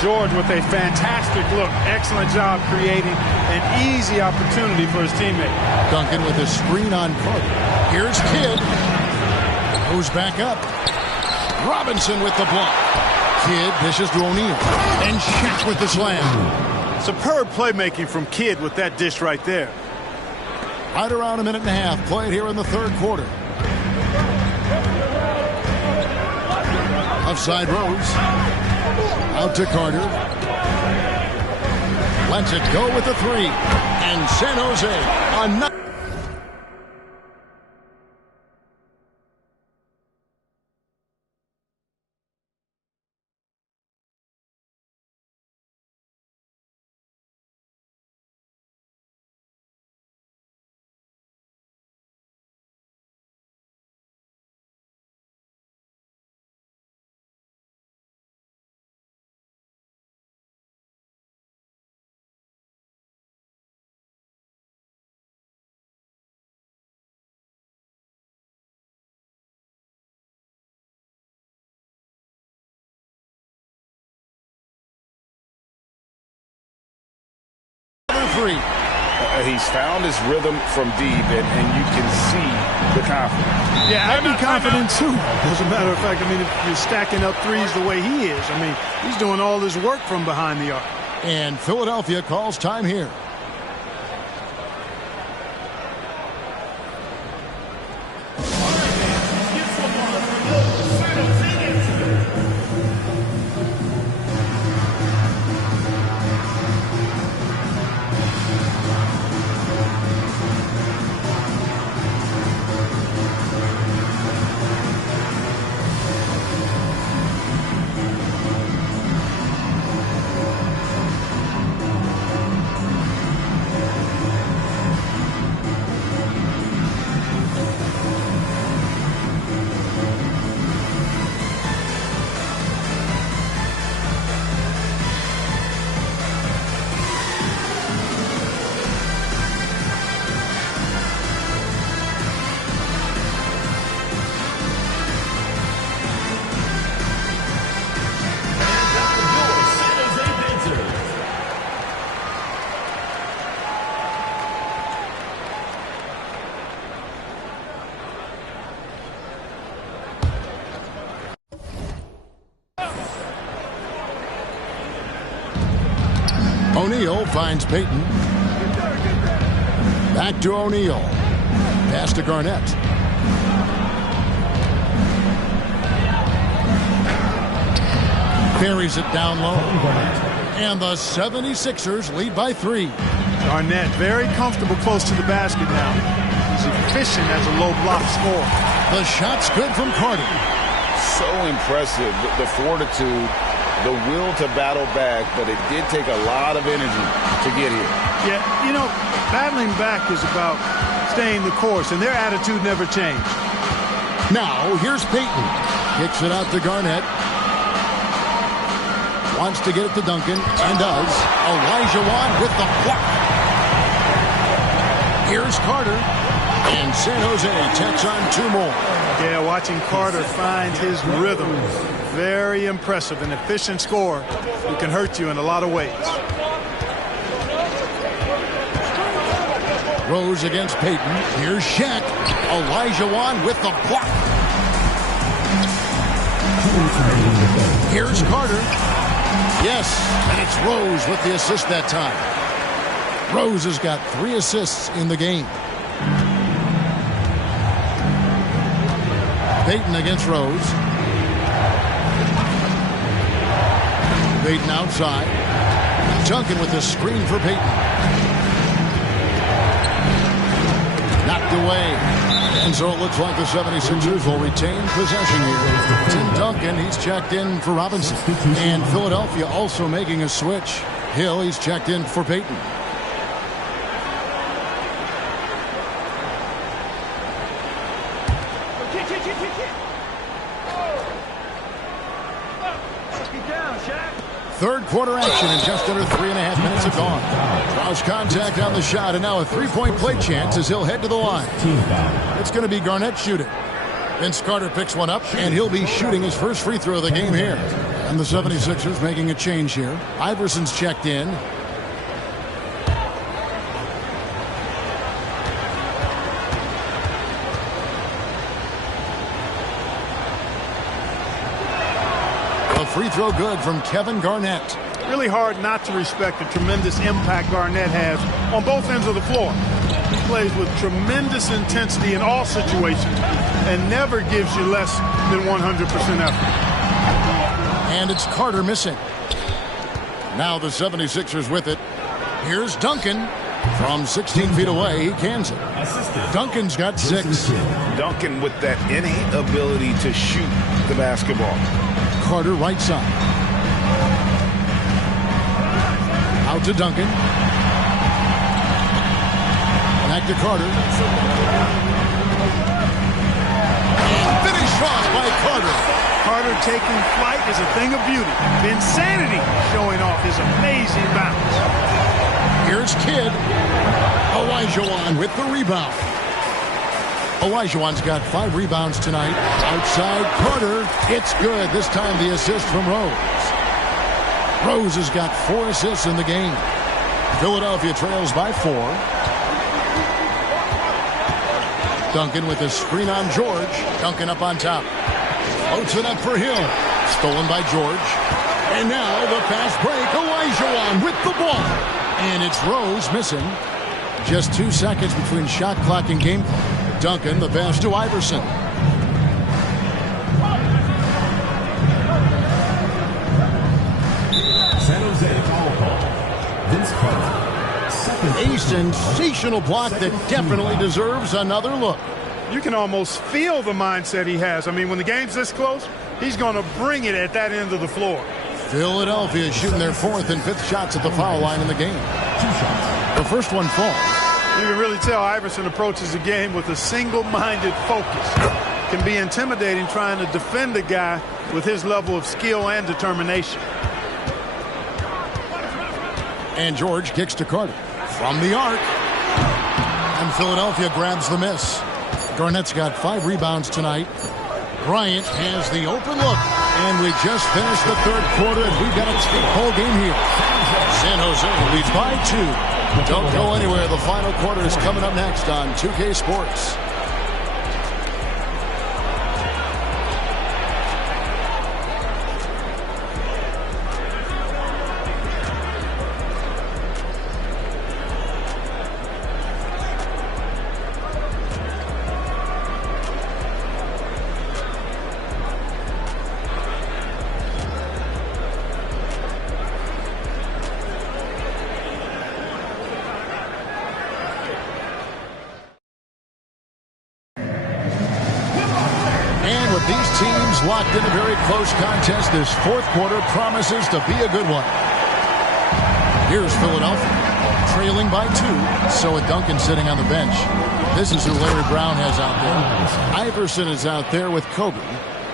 George with a fantastic look. Excellent job creating an easy opportunity for his teammate. Duncan with a screen on Carter. Here's Kidd. Goes back up. Robinson with the block. Kidd dishes to O'Neal. And Shaq with the slam. Superb playmaking from Kidd with that dish right there. Right around a minute and a half played here in the third quarter. Offside Rose. Out to Carter. Lets it go with the 3. And San Jose another. He's found his rhythm from deep, and you can see the confidence. Yeah, I'd be confident too. As a matter of fact, I mean, if you're stacking up threes the way he is, I mean, he's doing all his work from behind the arc. And Philadelphia calls time here. O'Neal finds Payton. Back to O'Neal. Pass to Garnett. Buries it down low. And the 76ers lead by 3. Garnett very comfortable close to the basket now. He's efficient as a low block scorer. The shot's good from Carter. So impressive, the fortitude, the will to battle back, but it did take a lot of energy to get here. Yeah, you know, battling back is about staying the course, and their attitude never changed. Now, here's Payton. Kicks it out to Garnett. Wants to get it to Duncan, and does. Elijah Wan with the block. Here's Carter. And San Jose takes on 2 more. Yeah, watching Carter find his rhythm. Very impressive. An efficient scorer who can hurt you in a lot of ways. Rose against Payton. Here's Shaq. Elijah Wan with the block. Here's Carter. Yes, and it's Rose with the assist that time. Rose has got 3 assists in the game. Payton against Rose. Payton outside. Duncan with the screen for Payton. Knocked away. And so it looks like the 76ers will retain possession here. Tim Duncan, he's checked in for Robinson. And Philadelphia also making a switch. Hill, he's checked in for Payton. Third quarter action and just under 3.5 minutes have gone. Draws contact on the shot, and now a 3-point play chance as he'll head to the line. It's going to be Garnett shooting. Vince Carter picks one up, and he'll be shooting his first free throw of the game here. And the 76ers making a change here. Iverson's checked in. A free throw good from Kevin Garnett. Really hard not to respect the tremendous impact Garnett has on both ends of the floor. He plays with tremendous intensity in all situations and never gives you less than 100% effort. And it's Carter missing. Now the 76ers with it. Here's Duncan. From 16 feet away, he cans it. Duncan's got 6. Duncan with that innate ability to shoot the basketball. Carter right side. Out to Duncan. Back to Carter. Finish off by Carter. Carter taking flight is a thing of beauty. Insanity showing off his amazing bounce. Here's Kidd. Elijah Wan with the rebound. Elijah Wan's got 5 rebounds tonight. Outside Carter. It's good. This time the assist from Rose. Rose has got 4 assists in the game. Philadelphia trails by 4. Duncan with a screen on George. Duncan up on top. Floats it up for Hill. Stolen by George. And now the fast break. Elijah Wan with the ball. And it's Rose missing. Just 2 seconds between shot clock and game clock. Duncan, the pass to Iverson. San Jose foul call. Vince Carter. A sensational block that definitely deserves another look. You can almost feel the mindset he has. I mean, when the game's this close, he's going to bring it at that end of the floor. Philadelphia shooting their 4th and 5th shots at the foul line in the game. 2 shots. The first one falls. You can really tell Iverson approaches the game with a single-minded focus. Can be intimidating trying to defend a guy with his level of skill and determination. And George kicks to Carter from the arc. And Philadelphia grabs the miss. Garnett's got 5 rebounds tonight. Bryant has the open look. And we just finished the third quarter, and we've got a whole game here. San Jose leads by 2. Don't go anywhere. The final quarter is coming up next on 2K Sports. is locked in a very close contest. This fourth quarter promises to be a good one. Here's Philadelphia, trailing by 2. So with Duncan sitting on the bench. This is who Larry Brown has out there. Iverson is out there with Kobe.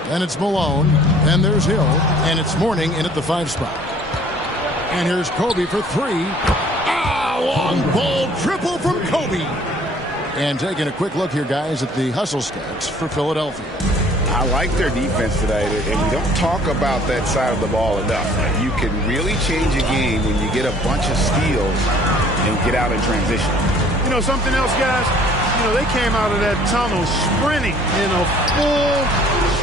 Then it's Malone. Then there's Hill. And it's Mourning in at the 5 spot. And here's Kobe for 3. Long ball triple from Kobe. And taking a quick look here, guys, at the hustle stats for Philadelphia. I like their defense tonight, and we don't talk about that side of the ball enough. You can really change a game when you get a bunch of steals and get out in transition. You know, something else, guys? You know, they came out of that tunnel sprinting in a full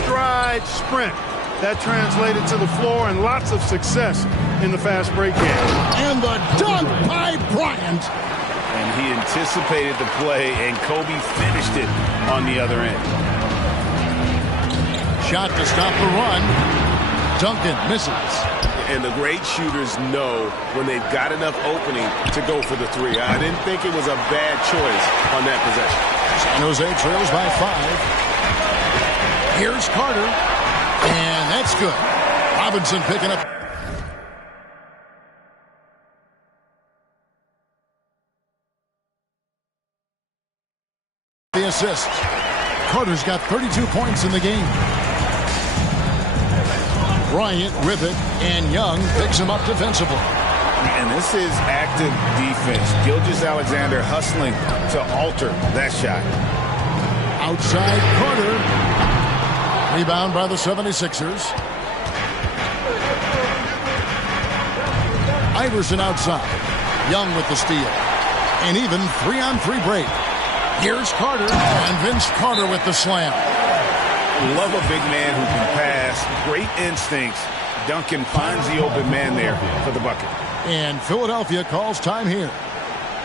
stride sprint. That translated to the floor and lots of success in the fast break game. And the dunk by Bryant. And he anticipated the play, and Kobe finished it on the other end. Shot to stop the run. Duncan misses. And the great shooters know when they've got enough opening to go for the 3. I didn't think it was a bad choice on that possession. San Jose trails by 5. Here's Carter. And that's good. Robinson picking up. The assist. Carter's got 32 points in the game. Bryant with it, and Young picks him up defensively. And this is active defense. Gilgeous-Alexander hustling to alter that shot. Outside Carter. Rebound by the 76ers. Iverson outside. Young with the steal. And even 3-on-3 break. Here's Carter, and Vince Carter with the slam. Love a big man who can pass. Great instincts. Duncan finds the open man there for the bucket. And Philadelphia calls time here.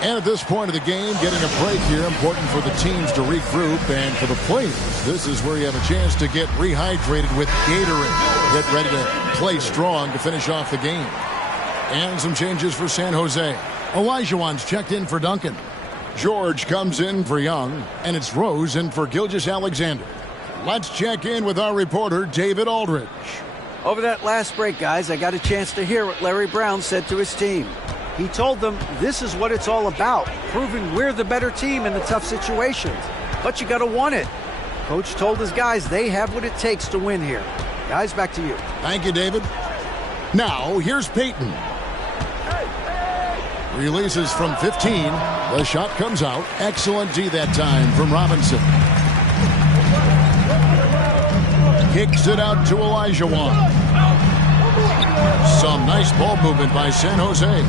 And at this point of the game, getting a break here, important for the teams to regroup. And for the players, this is where you have a chance to get rehydrated with Gatorade. Get ready to play strong to finish off the game. And some changes for San Jose. Olajuwon's checked in for Duncan. George comes in for Young. And it's Rose in for Gilgeous-Alexander. Let's check in with our reporter, David Aldridge. Over that last break, guys, I got a chance to hear what Larry Brown said to his team. He told them this is what it's all about, proving we're the better team in the tough situations. But you got to want it. Coach told his guys they have what it takes to win here. Guys, back to you. Thank you, David. Now, here's Peyton. Releases from 15. The shot comes out. Excellent D that time from Robinson. Kicks it out to Olajuwon. Some nice ball movement by San Jose.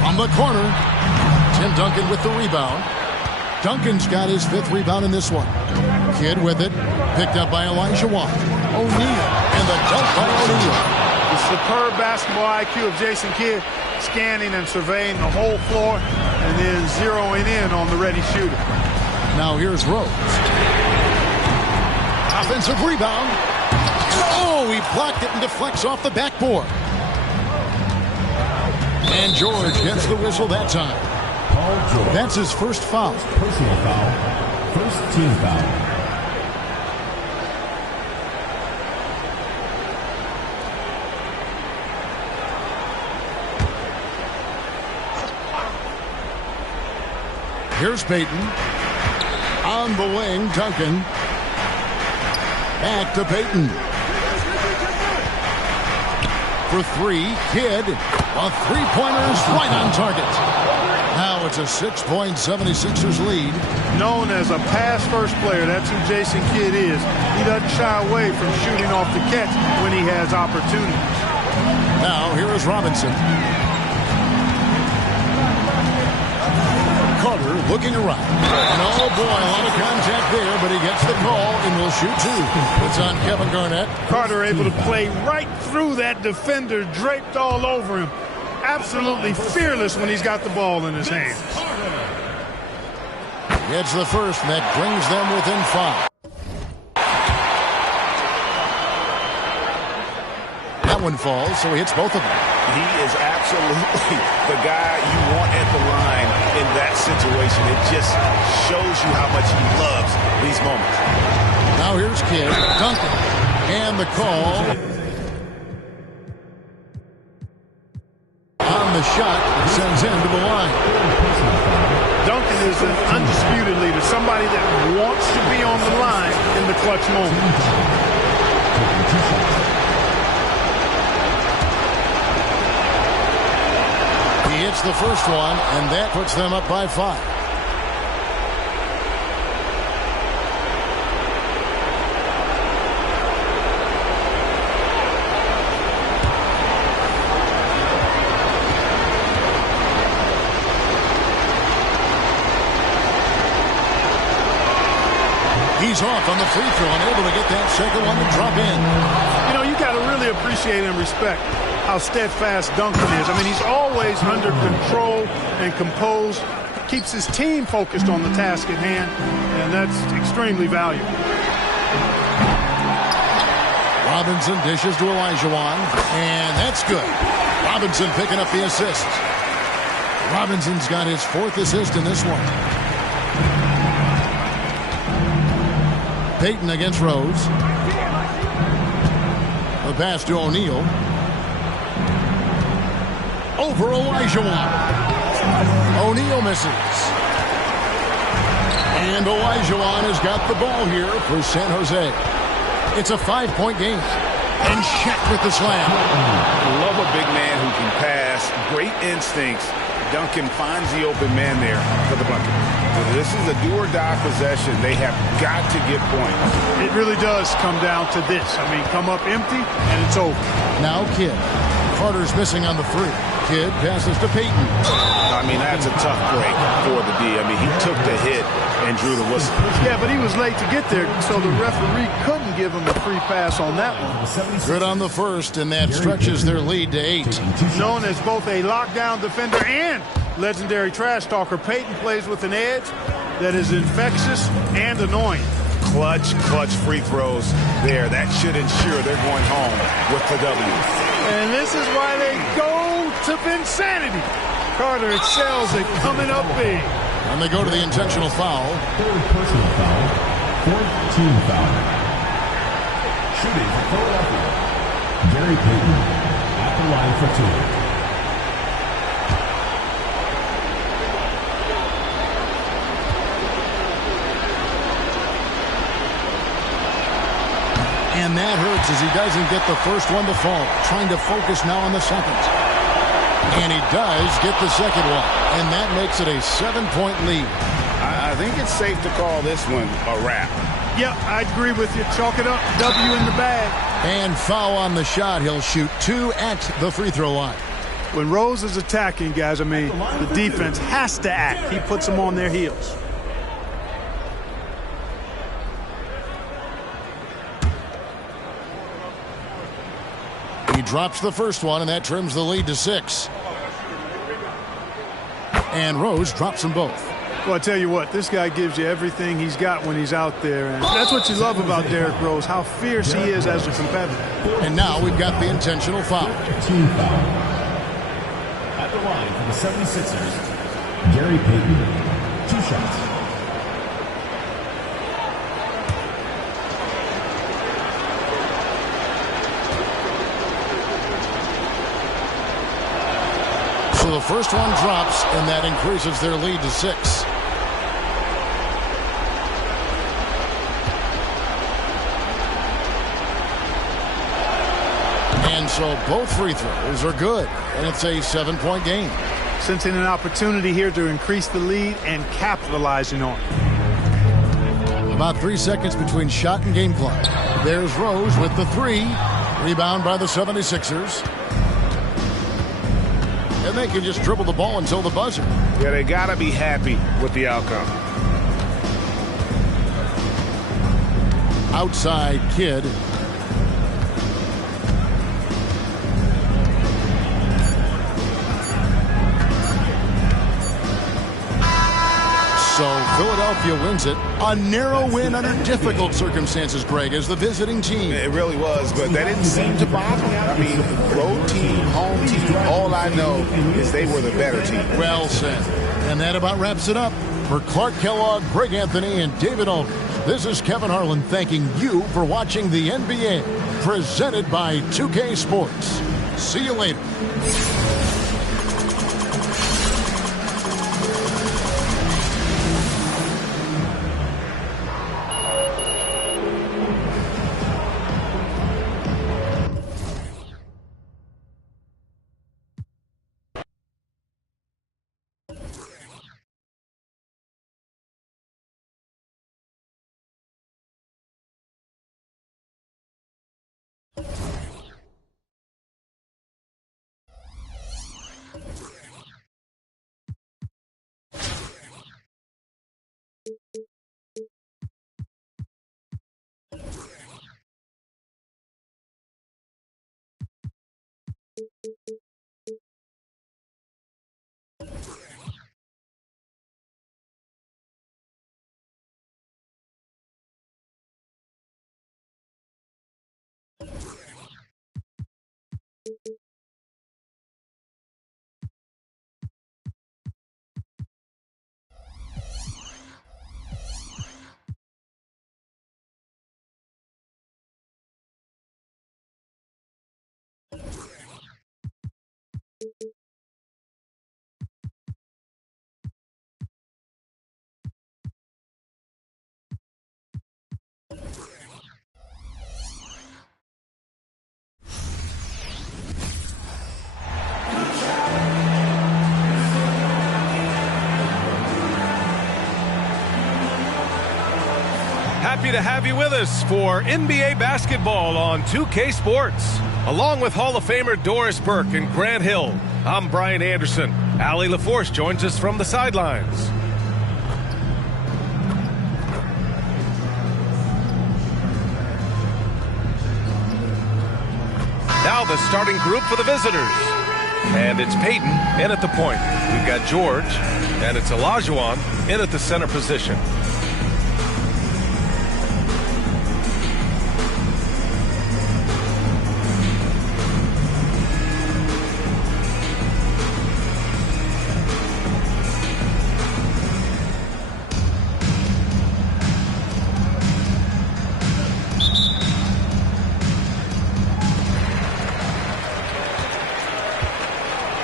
From the corner, Tim Duncan with the rebound. Duncan's got his 5th rebound in this one. Kidd with it, picked up by Olajuwon. O'Neal, and the dunk by O'Neal. The superb basketball IQ of Jason Kidd, scanning and surveying the whole floor, and then zeroing in on the ready shooter. Now here's Rose. Offensive rebound. Oh, he blocked it and deflects off the backboard. And George gets the whistle that time. That's his first foul. Personal foul. First team foul. Here's Peyton. On the wing, Duncan. Back to Peyton. For 3, Kidd. A three-pointer's right on target. Now it's a 6-point 76ers lead. Known as a pass-first player, that's who Jason Kidd is. He doesn't shy away from shooting off the catch when he has opportunities. Now here is Robinson. Carter looking around. And oh boy, a lot of contact there, but he gets the call and will shoot 2. It's on Kevin Garnett. Carter able to play right through that defender, draped all over him. Absolutely fearless when he's got the ball in his hands. Gets the first, and that brings them within 5. That one falls, so he hits both of them. He is absolutely the guy you want at the line in that situation. It just shows you how much he loves these moments. Now here's Kidd. Duncan. And the call on the shot sends him to the line. Duncan is an undisputed leader, somebody that wants to be on the line in the clutch moment. He hits the first one, and that puts them up by 5. He's off on the free throw and able to get that second one to drop in. You know, you got to really appreciate and respect how steadfast Duncan is. I mean, he's always under control and composed, keeps his team focused on the task at hand, and that's extremely valuable. Robinson dishes to Olajuwon, and that's good. Robinson picking up the assist. Robinson's got his 4th assist in this one. Payton against Rose. The pass to O'Neal. Over Olajuwon. O'Neal misses. And Olajuwon has got the ball here for San Jose. It's a 5-point game. And Shaq with the slam. Love a big man who can pass. Great instincts. Duncan finds the open man there for the bucket. This is a do-or-die possession. They have got to get points. It really does come down to this. I mean, come up empty, and it's over. Now Kidd. Carter's missing on the 3. Kidd passes to Payton. I mean, that's a tough break for the D. I mean, he took the hit and drew the whistle. Yeah, but he was late to get there, so the referee couldn't give him a free pass on that one. Good on the first, and that stretches their lead to 8. Known as both a lockdown defender and legendary trash talker, Payton plays with an edge that is infectious and annoying. Clutch free throws there. That should ensure they're going home with the W. And this is why they go to Vinsanity. Carter excels at coming up big. And they go to the intentional foul. 3rd personal foul. 4th team foul. Shooting for Philadelphia, Gary Payton at the line for 2. And that hurts as he doesn't get the first one to fall. Trying to focus now on the second. And he does get the second one. And that makes it a 7-point lead. I think it's safe to call this one a wrap. Yep, I agree with you. Chalk it up. W in the bag. And foul on the shot. He'll shoot 2 at the free throw line. When Rose is attacking, guys, I mean, the defense has to act. He puts them on their heels. He drops the first one, and that trims the lead to 6. And Rose drops them both. Well, I tell you what, this guy gives you everything he's got when he's out there. And that's what you love about Derrick Rose, how fierce he is as a competitor. And now we've got the intentional foul. Team foul. At the line for the 76ers, Gary Payton. 2 shots. So the first one drops, and that increases their lead to 6. And so both free throws are good, and it's a 7-point game. Sensing an opportunity here to increase the lead and capitalizing on it. About 3 seconds between shot and game clock. There's Rose with the 3. Rebound by the 76ers. And they can just dribble the ball until the buzzer. Yeah, they got to be happy with the outcome. Outside Kidd. So Philadelphia wins it. A narrow win under difficult circumstances, Greg, as the visiting team. It really was, but that didn't seem to bother me. I mean, road team, home team, all I know is they were the better team. Well said. And that about wraps it up. For Clark Kellogg, Greg Anthony, and David Aldridge, This is Kevin Harlan thanking you for watching the NBA, presented by 2K Sports. See you later. Happy to have you with us for NBA basketball on 2K Sports. Along with Hall of Famer Doris Burke and Grant Hill, I'm Brian Anderson. Allie LaForce joins us from the sidelines. Now the starting group for the visitors. And it's Peyton in at the point. We've got George, and it's Olajuwon in at the center position.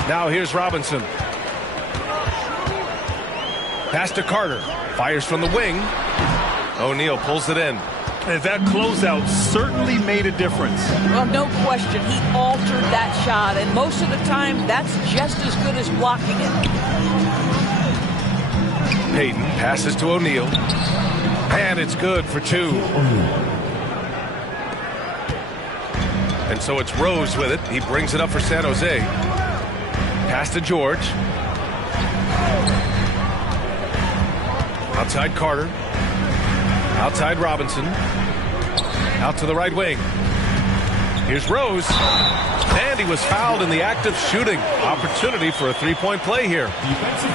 Now here's Robinson. Pass to Carter. Fires from the wing. O'Neal pulls it in. And that closeout certainly made a difference. Well, no question. He altered that shot, and most of the time, that's just as good as blocking it. Peyton passes to O'Neal. And it's good for two. And so it's Rose with it. He brings it up for San Jose. Pass to George. Outside Carter. Outside Robinson. Out to the right wing. Here's Rose. And he was fouled in the act of shooting. Opportunity for a three-point play here.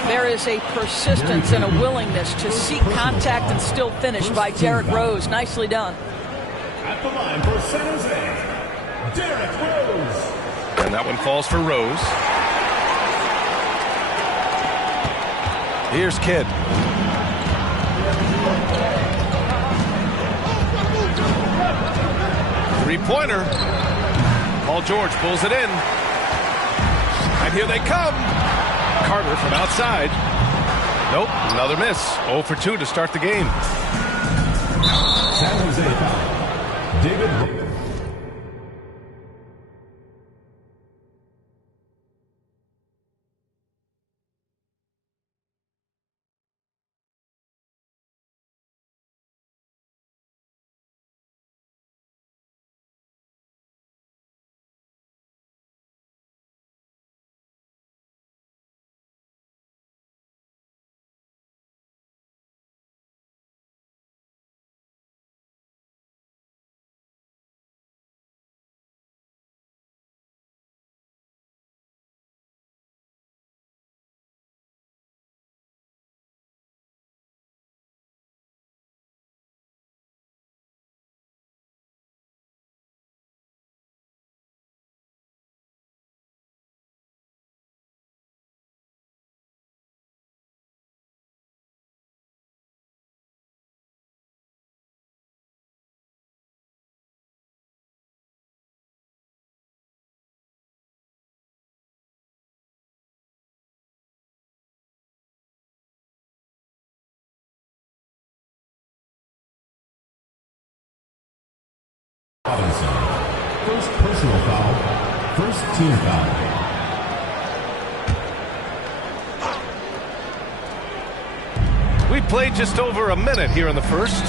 There is a persistence and a willingness to seek contact and still finish by Derrick Rose. Nicely done. At the line for San Jose, Derrick Rose. And that one falls for Rose. Here's Kidd. Three-pointer. Paul George pulls it in. And here they come. Carter from outside. Nope, another miss. 0 for 2 to start the game. San Jose foul. David Personal foul. First team foul. We played just over a minute here in the first.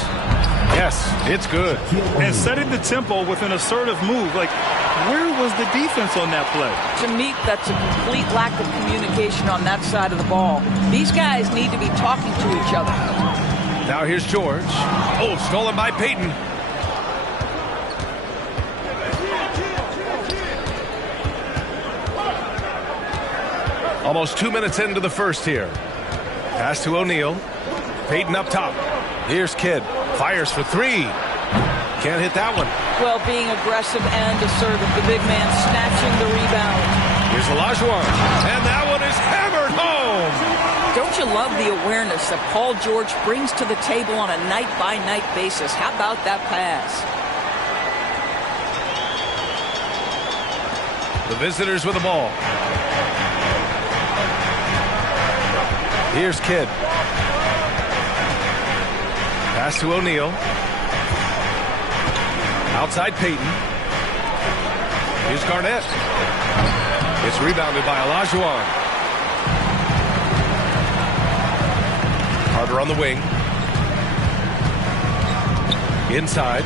Yes, it's good. And setting the tempo with an assertive move. Like, where was the defense on that play? To me, that's a complete lack of communication on that side of the ball. These guys need to be talking to each other. Now here's George. Oh, stolen by Peyton. Almost 2 minutes into the first here. Pass to O'Neal. Peyton up top. Here's Kidd. Fires for three. Can't hit that one. Well, being aggressive and assertive. The big man snatching the rebound. Here's Olajuwon. And that one is hammered home. Don't you love the awareness that Paul George brings to the table on a night-by-night basis? How about that pass? The visitors with the ball. Here's Kidd. Pass to O'Neal. Outside Peyton. Here's Garnett. It's rebounded by Olajuwon. Carter on the wing. Inside.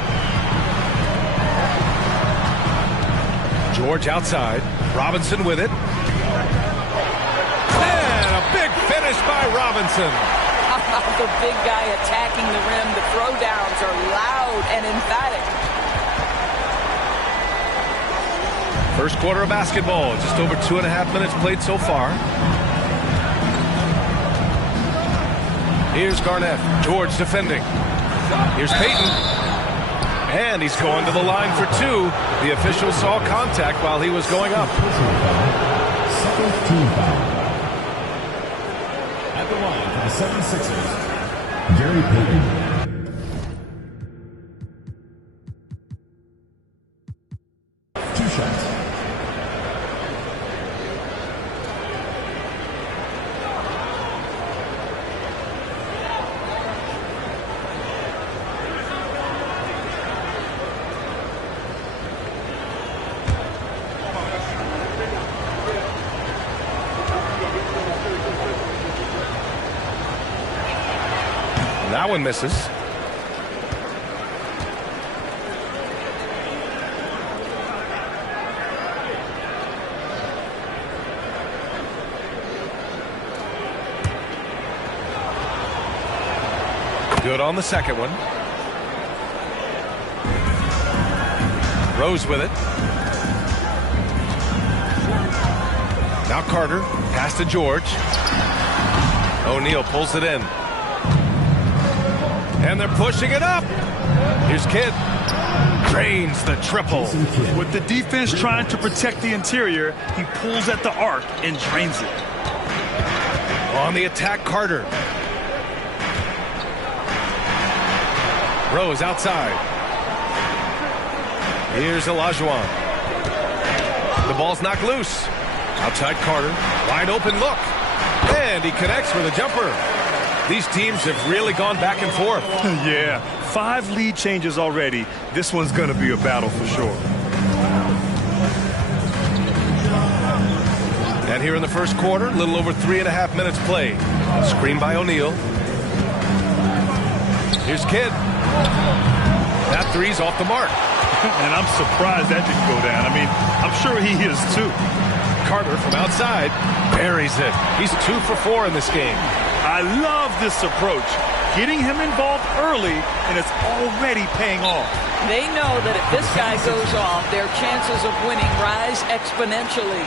George outside. Robinson with it. And a big finish by Robinson. The big guy attacking the rim. The throwdowns are loud and emphatic. First quarter of basketball. Just over 2.5 minutes played so far. Here's Garnett. George defending. Here's Peyton. And he's going to the line for two. The official saw contact while he was going up. Second team foul. At the line for the 76ers, Gary Payton. Two shots. That one misses. Good on the second one. Rose with it. Now Carter. Pass to George. O'Neal pulls it in. And they're pushing it up. Here's Kidd. Drains the triple. With the defense trying to protect the interior, he pulls at the arc and drains it. On the attack, Carter. Rose outside. Here's Olajuwon. The ball's knocked loose. Outside Carter. Wide open look. And he connects with a jumper. These teams have really gone back and forth. Yeah, 5 lead changes already. This one's going to be a battle for sure. And here in the first quarter, a little over 3.5 minutes played. Screen by O'Neal. Here's Kidd. That three's off the mark. And I'm surprised that didn't go down. I mean, I'm sure he is too. Carter from outside buries it. He's 2 for 4 in this game. I love this approach. Getting him involved early, and it's already paying off. They know that if this guy goes off, their chances of winning rise exponentially.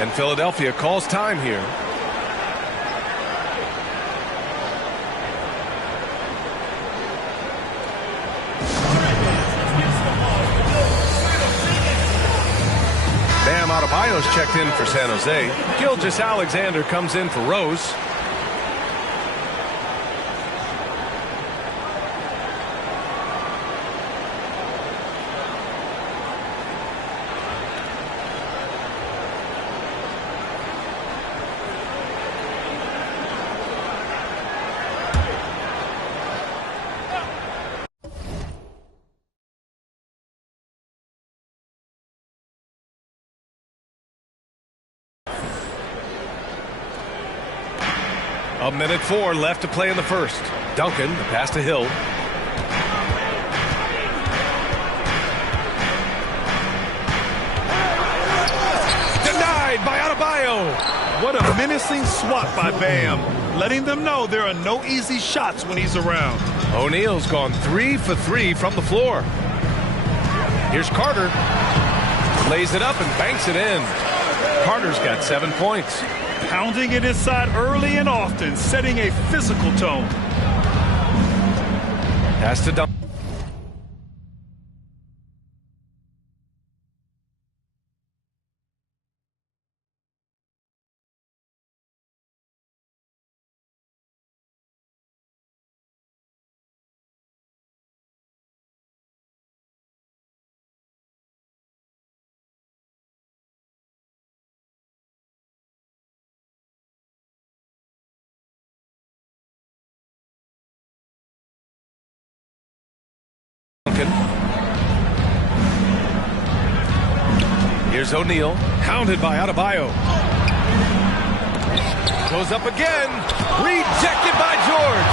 And Philadelphia calls time here. Bam Adebayo's checked in for San Jose. Gilgeous-Alexander comes in for Rose. 1:04 left to play in the first. Duncan, the pass to Hill. Denied by Adebayo. What a menacing swat by Bam, letting them know there are no easy shots when he's around. O'Neal's gone 3 for 3 from the floor. Here's Carter. Lays it up and banks it in. Carter's got 7 points. Pounding it inside early and often, setting a physical tone. Pass to Duncan. Here's O'Neal, hounded by Adebayo. Goes up again, rejected by George.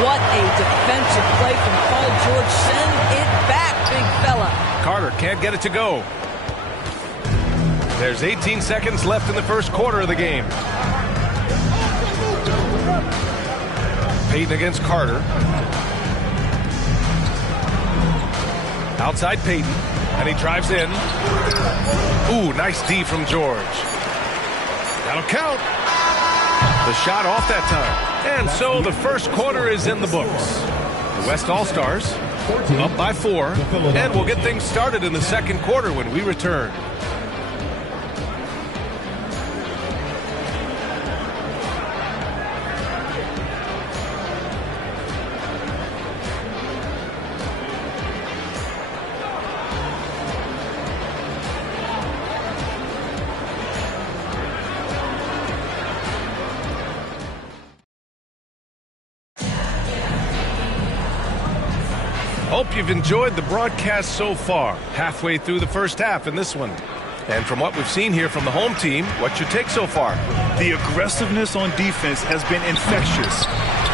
What a defensive play from Paul George. Send it back, big fella. Carter can't get it to go. There's 18 seconds left in the first quarter of the game. Payton against Carter. Outside Payton, and he drives in. Ooh, nice D from George. That'll count. The shot off that time. And so the first quarter is in the books. The West All-Stars up by 4, and we'll get things started in the second quarter when we return. Hope you've enjoyed the broadcast so far, halfway through the first half in this one. And from what we've seen here from the home team, what's your take so far? The aggressiveness on defense has been infectious.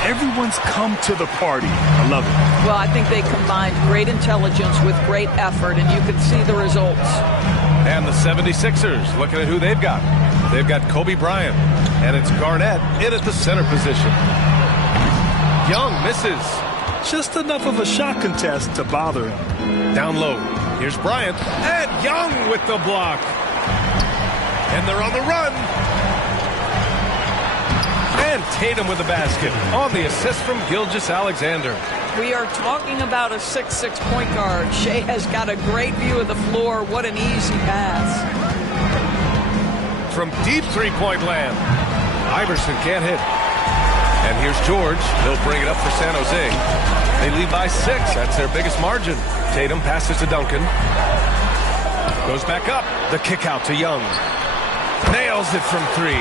Everyone's come to the party. I love it. Well, I think they combined great intelligence with great effort, and you can see the results. And the 76ers, looking at who they've got. They've got Kobe Bryant, and it's Garnett in at the center position. Young misses. Just enough of a shot contest to bother him. Down low. Here's Bryant. And Young with the block. And they're on the run. And Tatum with the basket on the assist from Gilgeous-Alexander. We are talking about a 6'6" point guard. Shea has got a great view of the floor. What an easy pass. From deep three-point land. Iverson can't hit. And here's George. He'll bring it up for San Jose. They lead by 6. That's their biggest margin. Tatum passes to Duncan. Goes back up. The kick out to Young. Nails it from 3.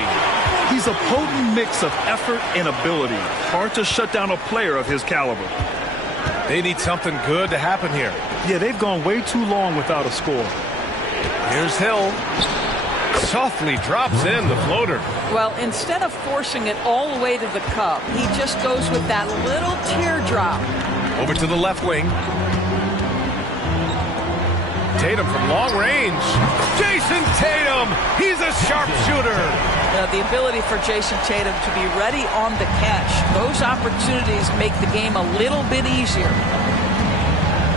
He's a potent mix of effort and ability. Hard to shut down a player of his caliber. They need something good to happen here. Yeah, they've gone way too long without a score. Here's Hill. Softly drops in the floater. Well, instead of forcing it all the way to the cup, he just goes with that little teardrop. Over to the left wing. Tatum from long range. Jason Tatum! He's a sharpshooter! The ability for Jason Tatum to be ready on the catch. Those opportunities make the game a little bit easier.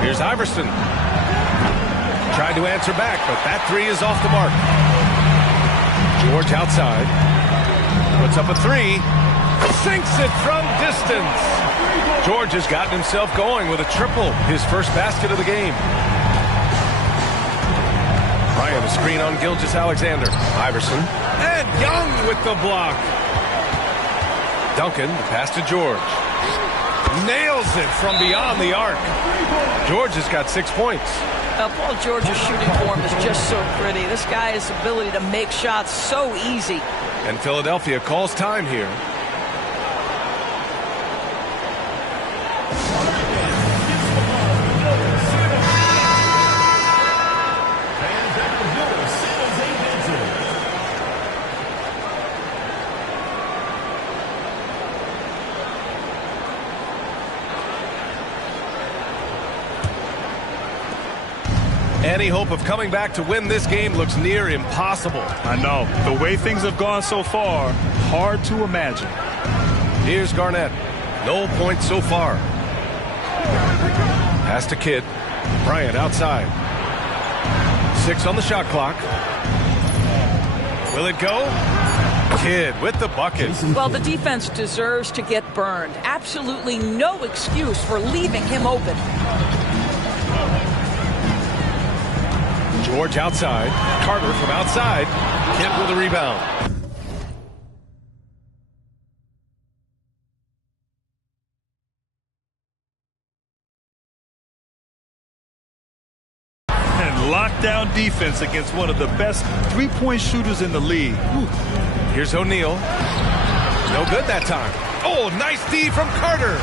Here's Iverson. Tried to answer back, but that 3 is off the mark. George outside. Puts up a 3. Sinks it from distance. George has gotten himself going with a triple. His first basket of the game. Bryant a screen on Gilgeous-Alexander. Iverson. And Young with the block. Duncan, the pass to George. Nails it from beyond the arc. George has got 6 points. Paul George's shooting form is just so pretty. This guy's ability to make shots so easy. And Philadelphia calls time here. Any hope of coming back to win this game looks near impossible. I know. The way things have gone so far, hard to imagine. Here's Garnett. No points so far. Pass to Kidd. Bryant outside. 6 on the shot clock. Will it go? Kidd with the bucket. Well, the defense deserves to get burned. Absolutely no excuse for leaving him open. George outside. Carter from outside. Kidd with a rebound. And lockdown defense against one of the best three-point shooters in the league. Here's O'Neal. No good that time. Oh, nice D from Carter.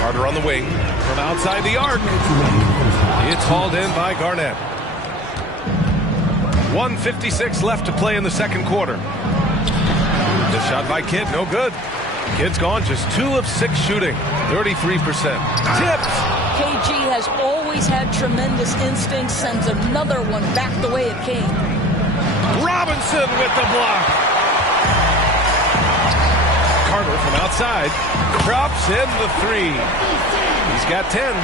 Carter on the wing from outside the arc. It's hauled in by Garnett. 1:56 left to play in the second quarter. The shot by Kidd, no good. Kidd's gone just 2 of 6 shooting, 33%. Tipped. KG has always had tremendous instincts, sends another one back the way it came. Robinson with the block. Carter from outside drops in the 3. He's got 10.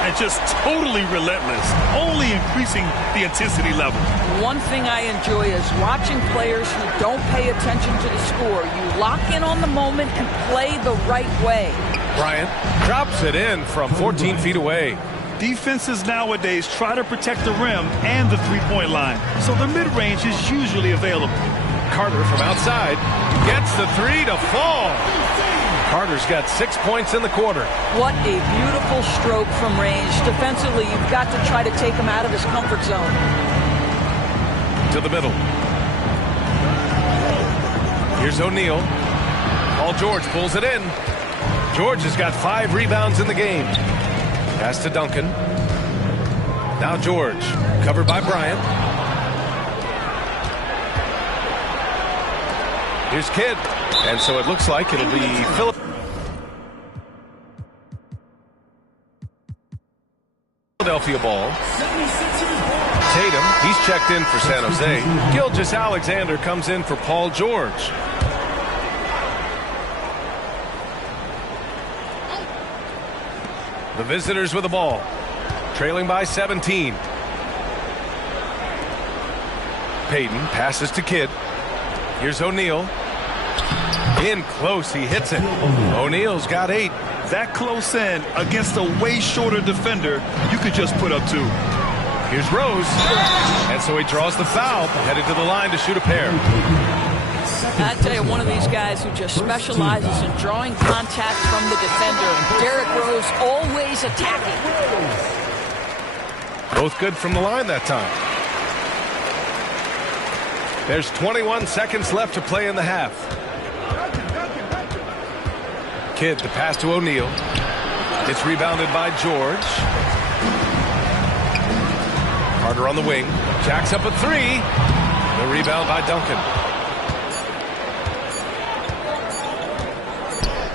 And just totally relentless, only increasing the intensity level. One thing I enjoy is watching players who don't pay attention to the score. You lock in on the moment and play the right way. Bryant drops it in from 14 feet away. Defenses nowadays try to protect the rim and the three-point line, so the mid-range is usually available. Carter from outside gets the 3 to fall. Carter's got 6 points in the quarter. What a beautiful stroke from range. Defensively, you've got to try to take him out of his comfort zone. To the middle. Here's O'Neal. Paul George pulls it in. George has got 5 rebounds in the game. Pass to Duncan. Now George, covered by Bryant. Here's Kidd. And so it looks like it'll be Philadelphia ball. Tatum, he's checked in for San Jose. Gilgeous-Alexander comes in for Paul George. The visitors with the ball, trailing by 17. Payton passes to Kidd. Here's O'Neal. In close, he hits it. O'Neal's got 8. That close in against a way shorter defender, you could just put up 2. Here's Rose. And so he draws the foul, headed to the line to shoot a pair. I tell you, one of these guys who just specializes in drawing contact from the defender. Derrick Rose always attacking. Both good from the line that time. There's 21 seconds left to play in the half. Kidd, the pass to O'Neal. It's rebounded by George. Carter on the wing. Jacks up a 3. The rebound by Duncan.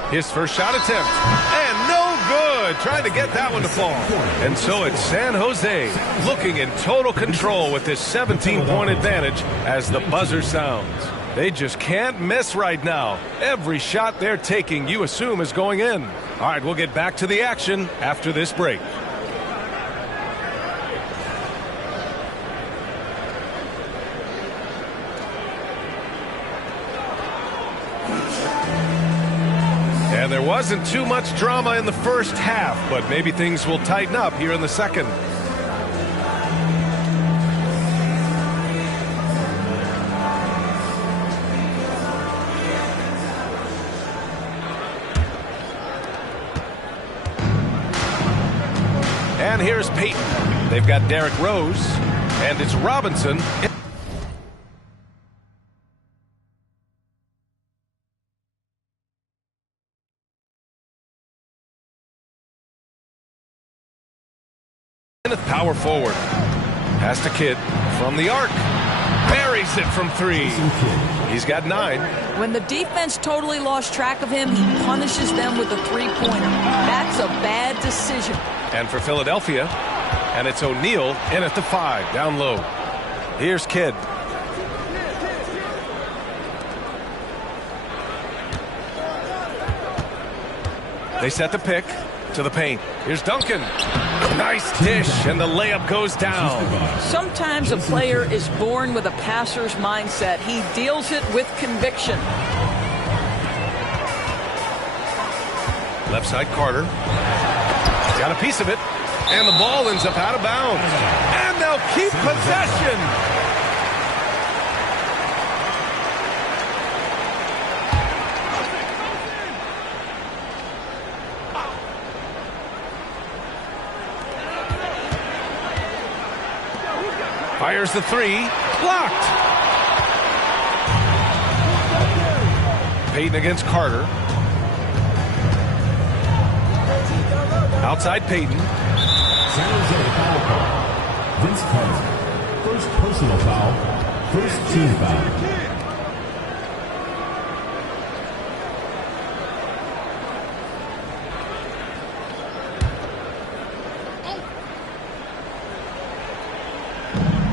His first shot attempt. And no good. Trying to get that one to fall. And so it's San Jose looking in total control with this 17-point advantage as the buzzer sounds. They just can't miss right now. Every shot they're taking, you assume, is going in. All right, we'll get back to the action after this break. And there wasn't too much drama in the first half, but maybe things will tighten up here in the second. And here's Payton. They've got Derrick Rose, and it's Robinson. Power forward. Pass to Kidd from the arc. Buries it from 3. He's got 9. When the defense totally lost track of him, he punishes them with a 3-pointer. That's a bad decision. And for Philadelphia, And it's O'Neal in at the 5, down low. Here's Kidd. They set the pick to the paint. Here's Duncan. Nice dish, and the layup goes down. Sometimes a player is born with a passer's mindset. He deals it with conviction. Left side, Carter. Got a piece of it, and the ball ends up out of bounds. And they'll keep possession. Fires the 3. Blocked. Payton against Carter. Outside Payton. San Jose foul call. Vince Carter. First personal foul. First team foul.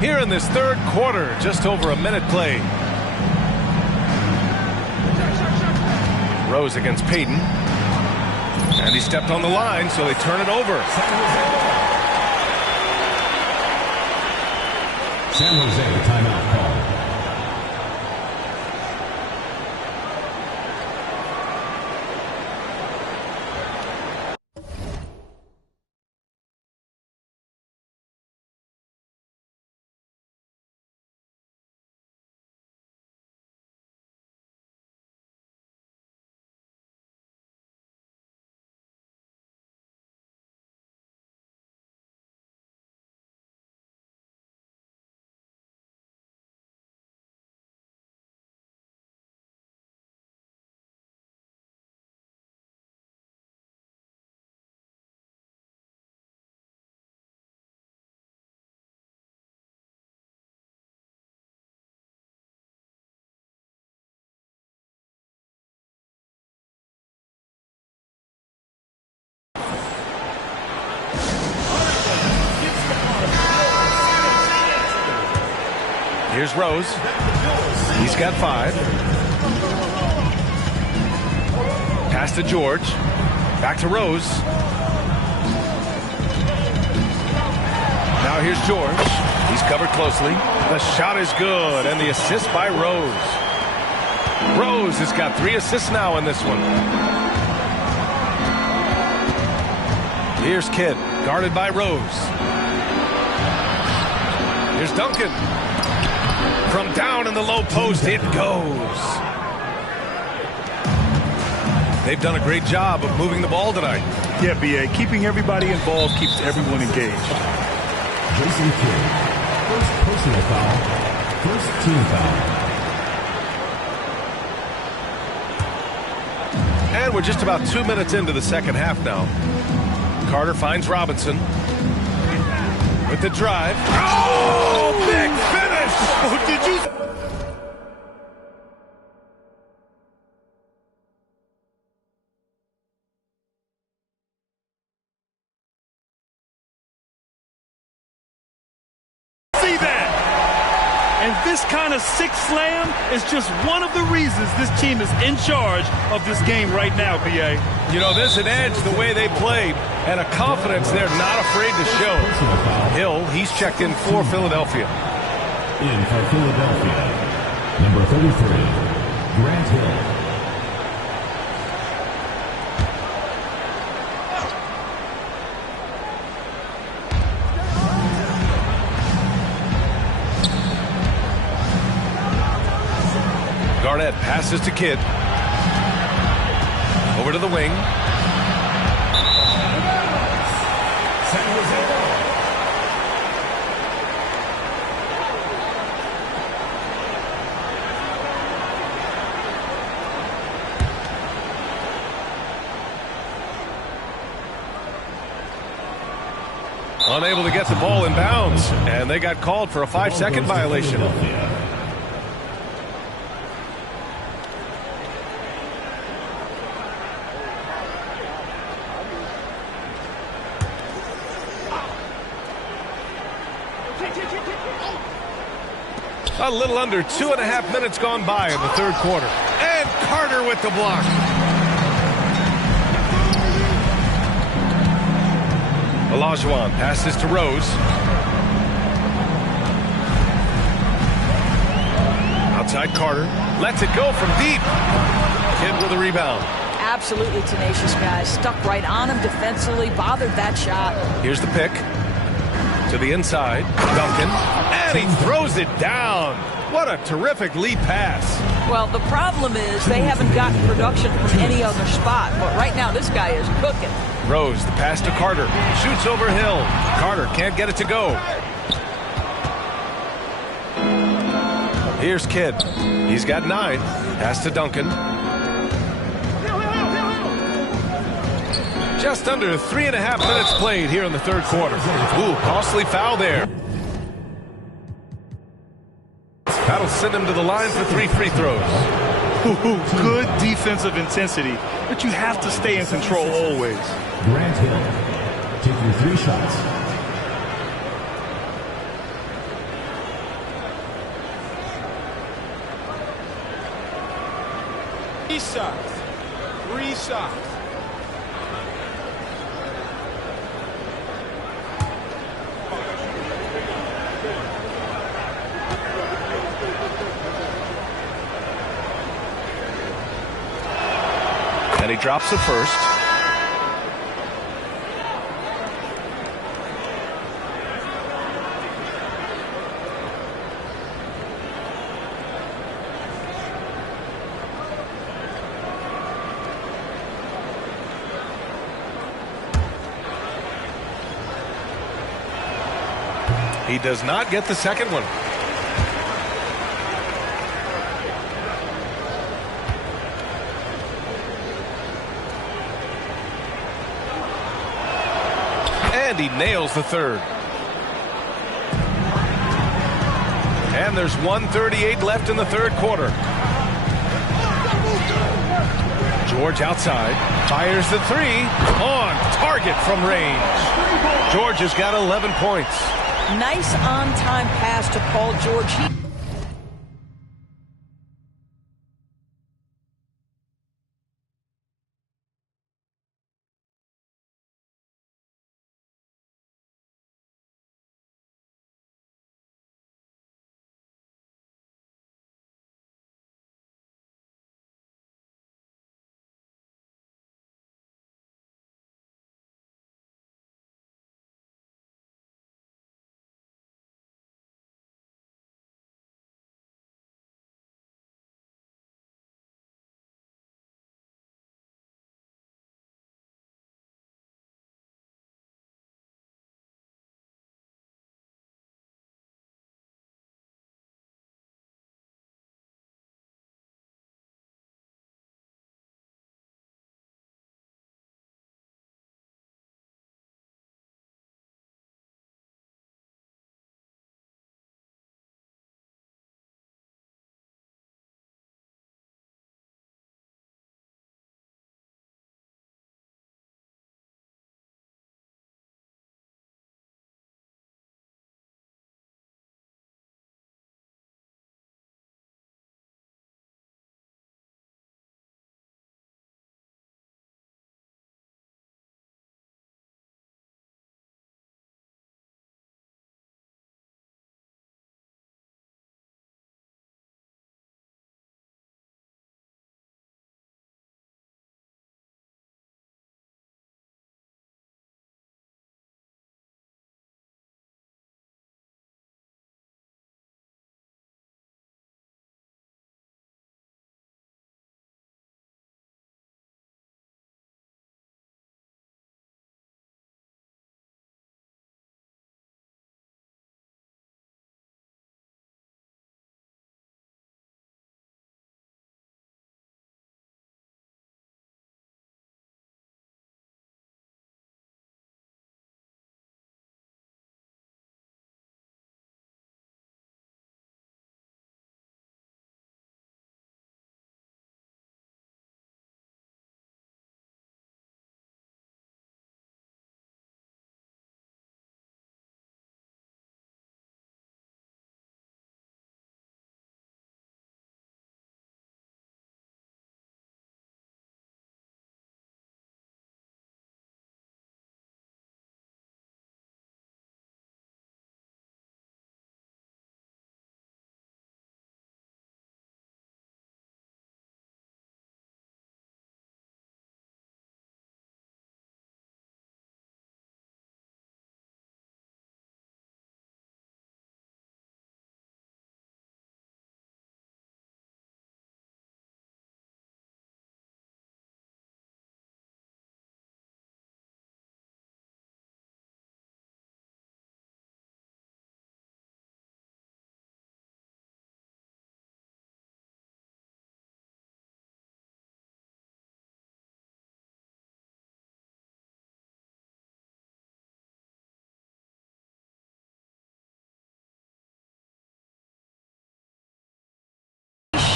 Here in this third quarter, just over a minute played. Rose against Payton. And he stepped on the line, so they turn it over. San Jose timeout call. Here's Rose. He's got 5. Pass to George. Back to Rose. Now here's George. He's covered closely. The shot is good, and the assist by Rose. Rose has got 3 assists now in this one. Here's Kidd, guarded by Rose. Here's Duncan. From down in the low post, it goes. They've done a great job of moving the ball tonight. Yeah, B.A. Keeping everybody involved keeps everyone engaged. Jason Kidd. First personal foul. First team foul. And we're just about 2 minutes into the second half now. Carter finds Robinson. With the drive. Oh, big finish! Oh, did you... see that? And this kind of sick slam is just one of the reasons this team is in charge of this game right now, B.A. You know, there's an edge the way they played and a confidence they're not afraid to show. Hill, he's checked in for Philadelphia. In for Philadelphia, number 33, Grant Hill. Garnett passes to Kidd. Over to the wing. San Jose. Unable to get the ball in bounds, and they got called for a 5-second violation. A little under 2.5 minutes gone by in the third quarter. And Carter with the block. Olajuwon passes to Rose. Outside Carter. Lets it go from deep. Kidd with a rebound. Absolutely tenacious guy. Stuck right on him defensively. Bothered that shot. Here's the pick. To the inside. Duncan. And he throws it down. What a terrific lead pass. Well, the problem is they haven't gotten production from any other spot. But right now, this guy is cooking. Rose, the pass to Carter. Shoots over Hill. Carter can't get it to go. Here's Kidd. He's got 9. Pass to Duncan. Just under 3.5 minutes played here in the third quarter. Ooh, costly foul there. That'll send him to the line for 3 free throws. Good defensive intensity, but you have to stay in control always. Grant Hill taking 3 shots. Three shots. And he drops the first. He does not get the second one. And he nails the third. And there's 1:38 left in the third quarter. George outside. Fires the 3. On target from range. George has got 11 points. Nice on-time pass to Paul George.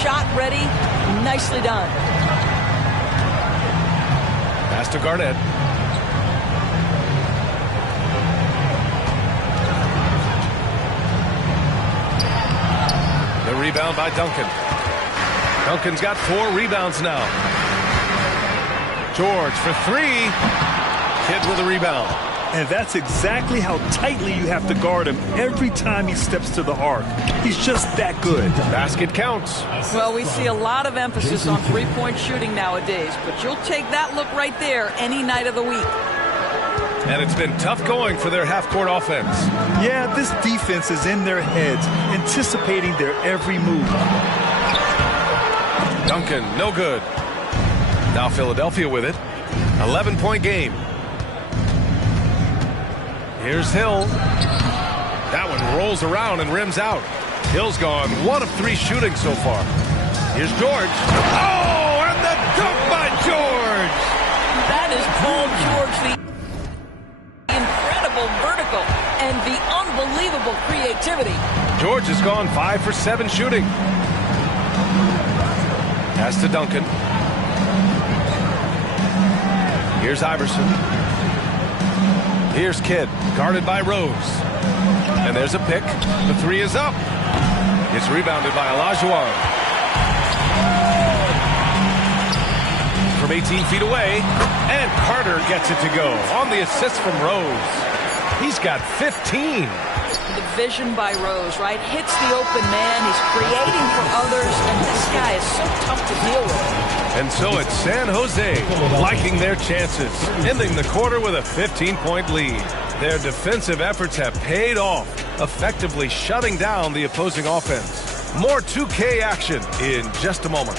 shot ready. Nicely done. Pass to Garnett. The rebound by Duncan. Duncan's got 4 rebounds now. George for 3. Kidd with a rebound. And that's exactly how tightly you have to guard him every time he steps to the arc. He's just that good. Basket counts. Well, we see a lot of emphasis on three-point shooting nowadays, but you'll take that look right there any night of the week. And it's been tough going for their half-court offense. Yeah, this defense is in their heads, anticipating their every move. Duncan, no good. Now Philadelphia with it. 11-point game. Here's Hill. That one rolls around and rims out. Hill's gone 1 of 3 shooting so far. Here's George. Oh, and the dunk by George! That is Paul George, the incredible vertical and the unbelievable creativity. George has gone 5 for 7 shooting. Pass to Duncan. Here's Iverson. Here's Kidd, guarded by Rose. And there's a pick. The 3 is up. It's rebounded by Olajuwon. From 18 feet away, and Carter gets it to go on the assist from Rose. He's got 15. The vision by Rose, right? Hits the open man. He's creating for others, and this guy is so tough to deal with. And so it's San Jose liking their chances, ending the quarter with a 15-point lead. Their defensive efforts have paid off, effectively shutting down the opposing offense. More 2K action in just a moment.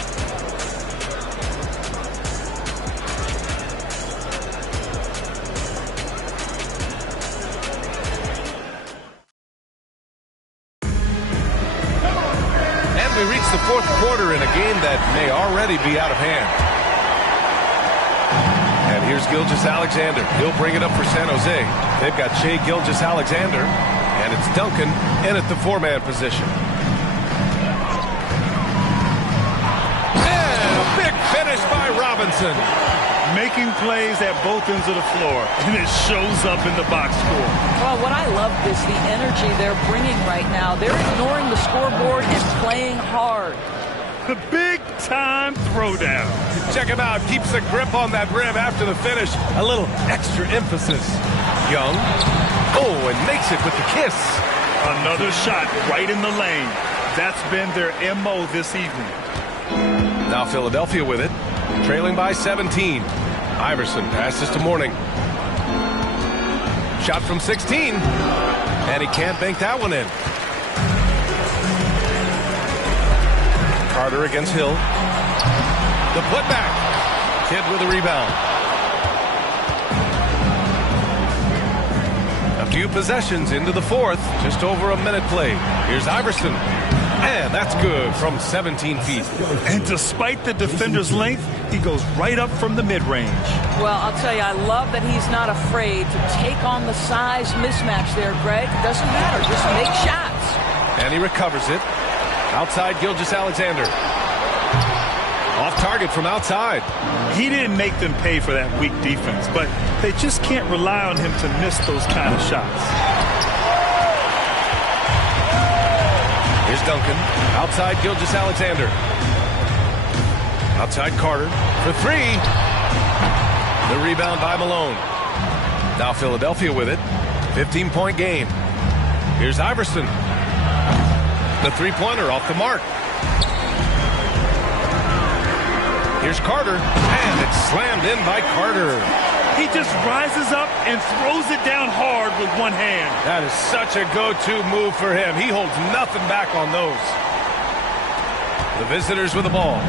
We reach the 4th quarter in a game that may already be out of hand. And here's Gilgeous-Alexander. He'll bring it up for San Jose. They've got Shai Gilgeous-Alexander, and it's Duncan in at the 4-man position. And a big finish by Robinson. Making plays at both ends of the floor, and it shows up in the box score. Well, what I love is the energy they're bringing right now. They're ignoring the scoreboard and playing hard. The big-time throwdown. Check him out. Keeps the grip on that rim after the finish. A little extra emphasis. Young. Oh, and makes it with the kiss. Another shot right in the lane. That's been their MO this evening. Now Philadelphia with it. Trailing by 17. Iverson passes to Mourning. Shot from 16. And he can't bank that one in. Carter against Hill. The putback. Kidd with a rebound. A few possessions into the 4th. Just over a minute played. Here's Iverson. And that's good from 17 feet. And despite the defender's length, he goes right up from the mid-range. Well, I'll tell you, I love that he's not afraid to take on the size mismatch there, Greg. Doesn't matter. Just make shots. And he recovers it. Outside Gilgeous-Alexander. Off target from outside. He didn't make them pay for that weak defense, but they just can't rely on him to miss those kind of shots. Here's Duncan. Outside Gilgeous-Alexander. Outside Carter for 3. The rebound by Malone. Now Philadelphia with it. 15-point game. Here's Iverson. The 3-pointer off the mark. Here's Carter. And it's slammed in by Carter. He just rises up and throws it down hard with one hand. That is such a go-to move for him. He holds nothing back on those. The visitors with the ball.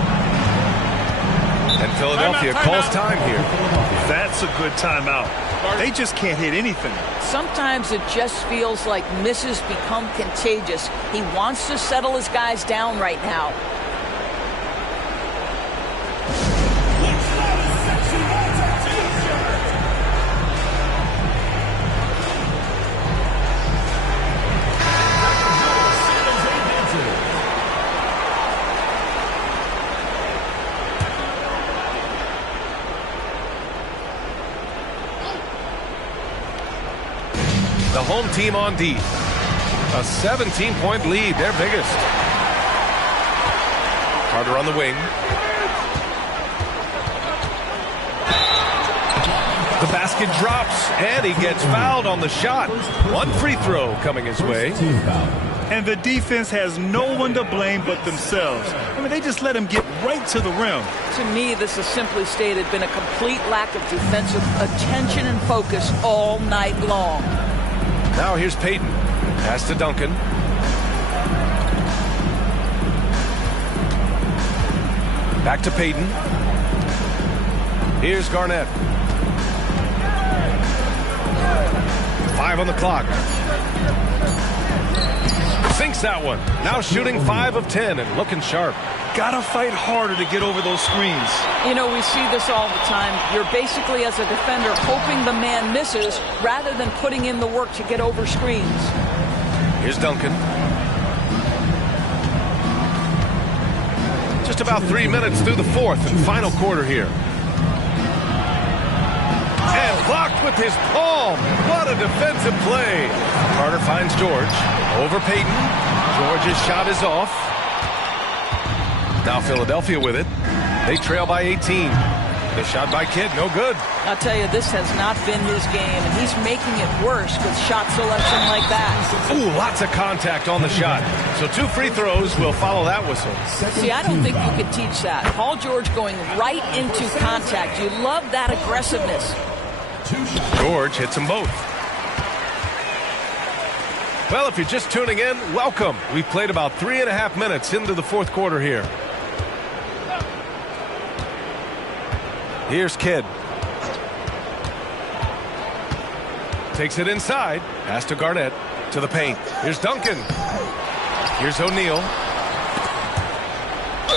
And Philadelphia calls time here. That's a good timeout. They just can't hit anything. Sometimes it just feels like misses become contagious. He wants to settle his guys down right now. home team on D. A 17-point lead, their biggest. Carter on the wing. The basket drops, and he gets fouled on the shot. One free throw coming his way. And the defense has no one to blame but themselves. I mean, they just let him get right to the rim. To me, this has simply stated been a complete lack of defensive attention and focus all night long. Now here's Payton. Pass to Duncan. Back to Payton. Here's Garnett. 5 on the clock. Sinks that one. Now shooting 5 of 10 and looking sharp. Gotta fight harder to get over those screens. You know, we see this all the time. You're basically, as a defender, hoping the man misses rather than putting in the work to get over screens. Here's Duncan. Just about 3 minutes through the fourth and final quarter here. And blocked with his palm. What a defensive play. Carter finds George. Over Payton. George's shot is off. Now Philadelphia with it. They trail by 18. The shot by Kidd, no good. I'll tell you, this has not been his game, and he's making it worse with shot selection like that. Ooh, lots of contact on the shot. So 2 free throws will follow that whistle. See, I don't think you could teach that. Paul George going right into contact. You love that aggressiveness. George hits them both. Well, if you're just tuning in, welcome. We've played about 3.5 minutes into the fourth quarter here. Here's Kidd. Takes it inside. Pass to Garnett. To the paint. Here's Duncan. Here's O'Neal.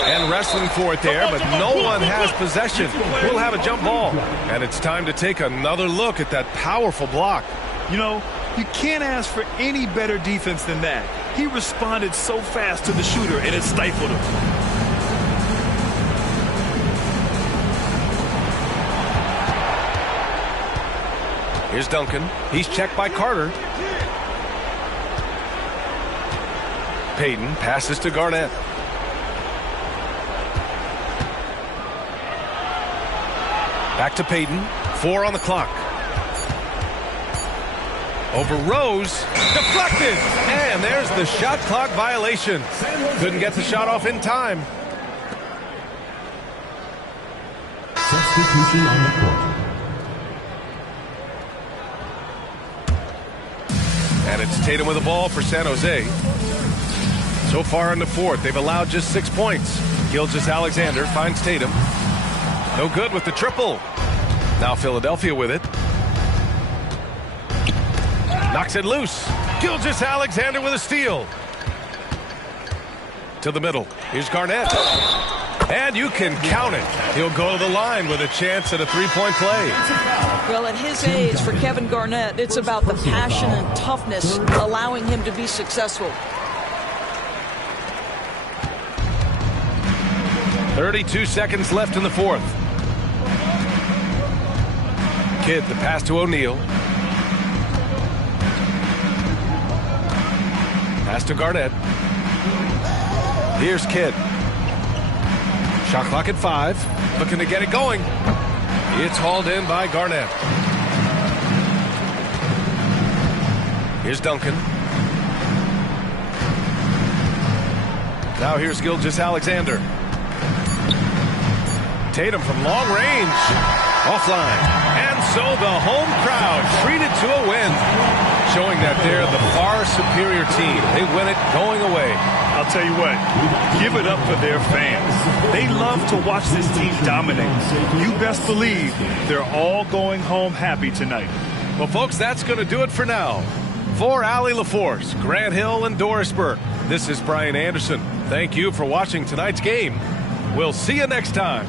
And wrestling for it there, but no one has possession. We'll have a jump ball. And it's time to take another look at that powerful block. You know, you can't ask for any better defense than that. He responded so fast to the shooter, and it stifled him. Here's Duncan. He's checked by Carter. Payton passes to Garnett. Back to Payton. 4 on the clock. Over Rose. Deflected. And there's the shot clock violation. Couldn't get the shot off in time. Substitution on the court. And it's Tatum with the ball for San Jose. So far in the fourth, they've allowed just 6 points. Gilgeous-Alexander finds Tatum. No good with the triple. Now Philadelphia with it. Knocks it loose. Gilgeous-Alexander with a steal. To the middle. Here's Garnett. And you can count it. He'll go to the line with a chance at a three-point play. Well, at his age, for Kevin Garnett, it's about the passion and toughness allowing him to be successful. 32 seconds left in the fourth. Kidd, the pass to O'Neal. Pass to Garnett. Here's Kidd. Shot clock at 5. Looking to get it going. It's hauled in by Garnett. Here's Duncan. Now here's Gilgeous-Alexander. Tatum from long range. Offline. And so the home crowd treated to a win. Showing that they're the far superior team. They win it going away. I'll tell you what, give it up for their fans. They love to watch this team dominate. You best believe they're all going home happy tonight. Well, folks, that's going to do it for now. For Allie LaForce, Grant Hill, and Doris Burke, this is Brian Anderson. Thank you for watching tonight's game. We'll see you next time.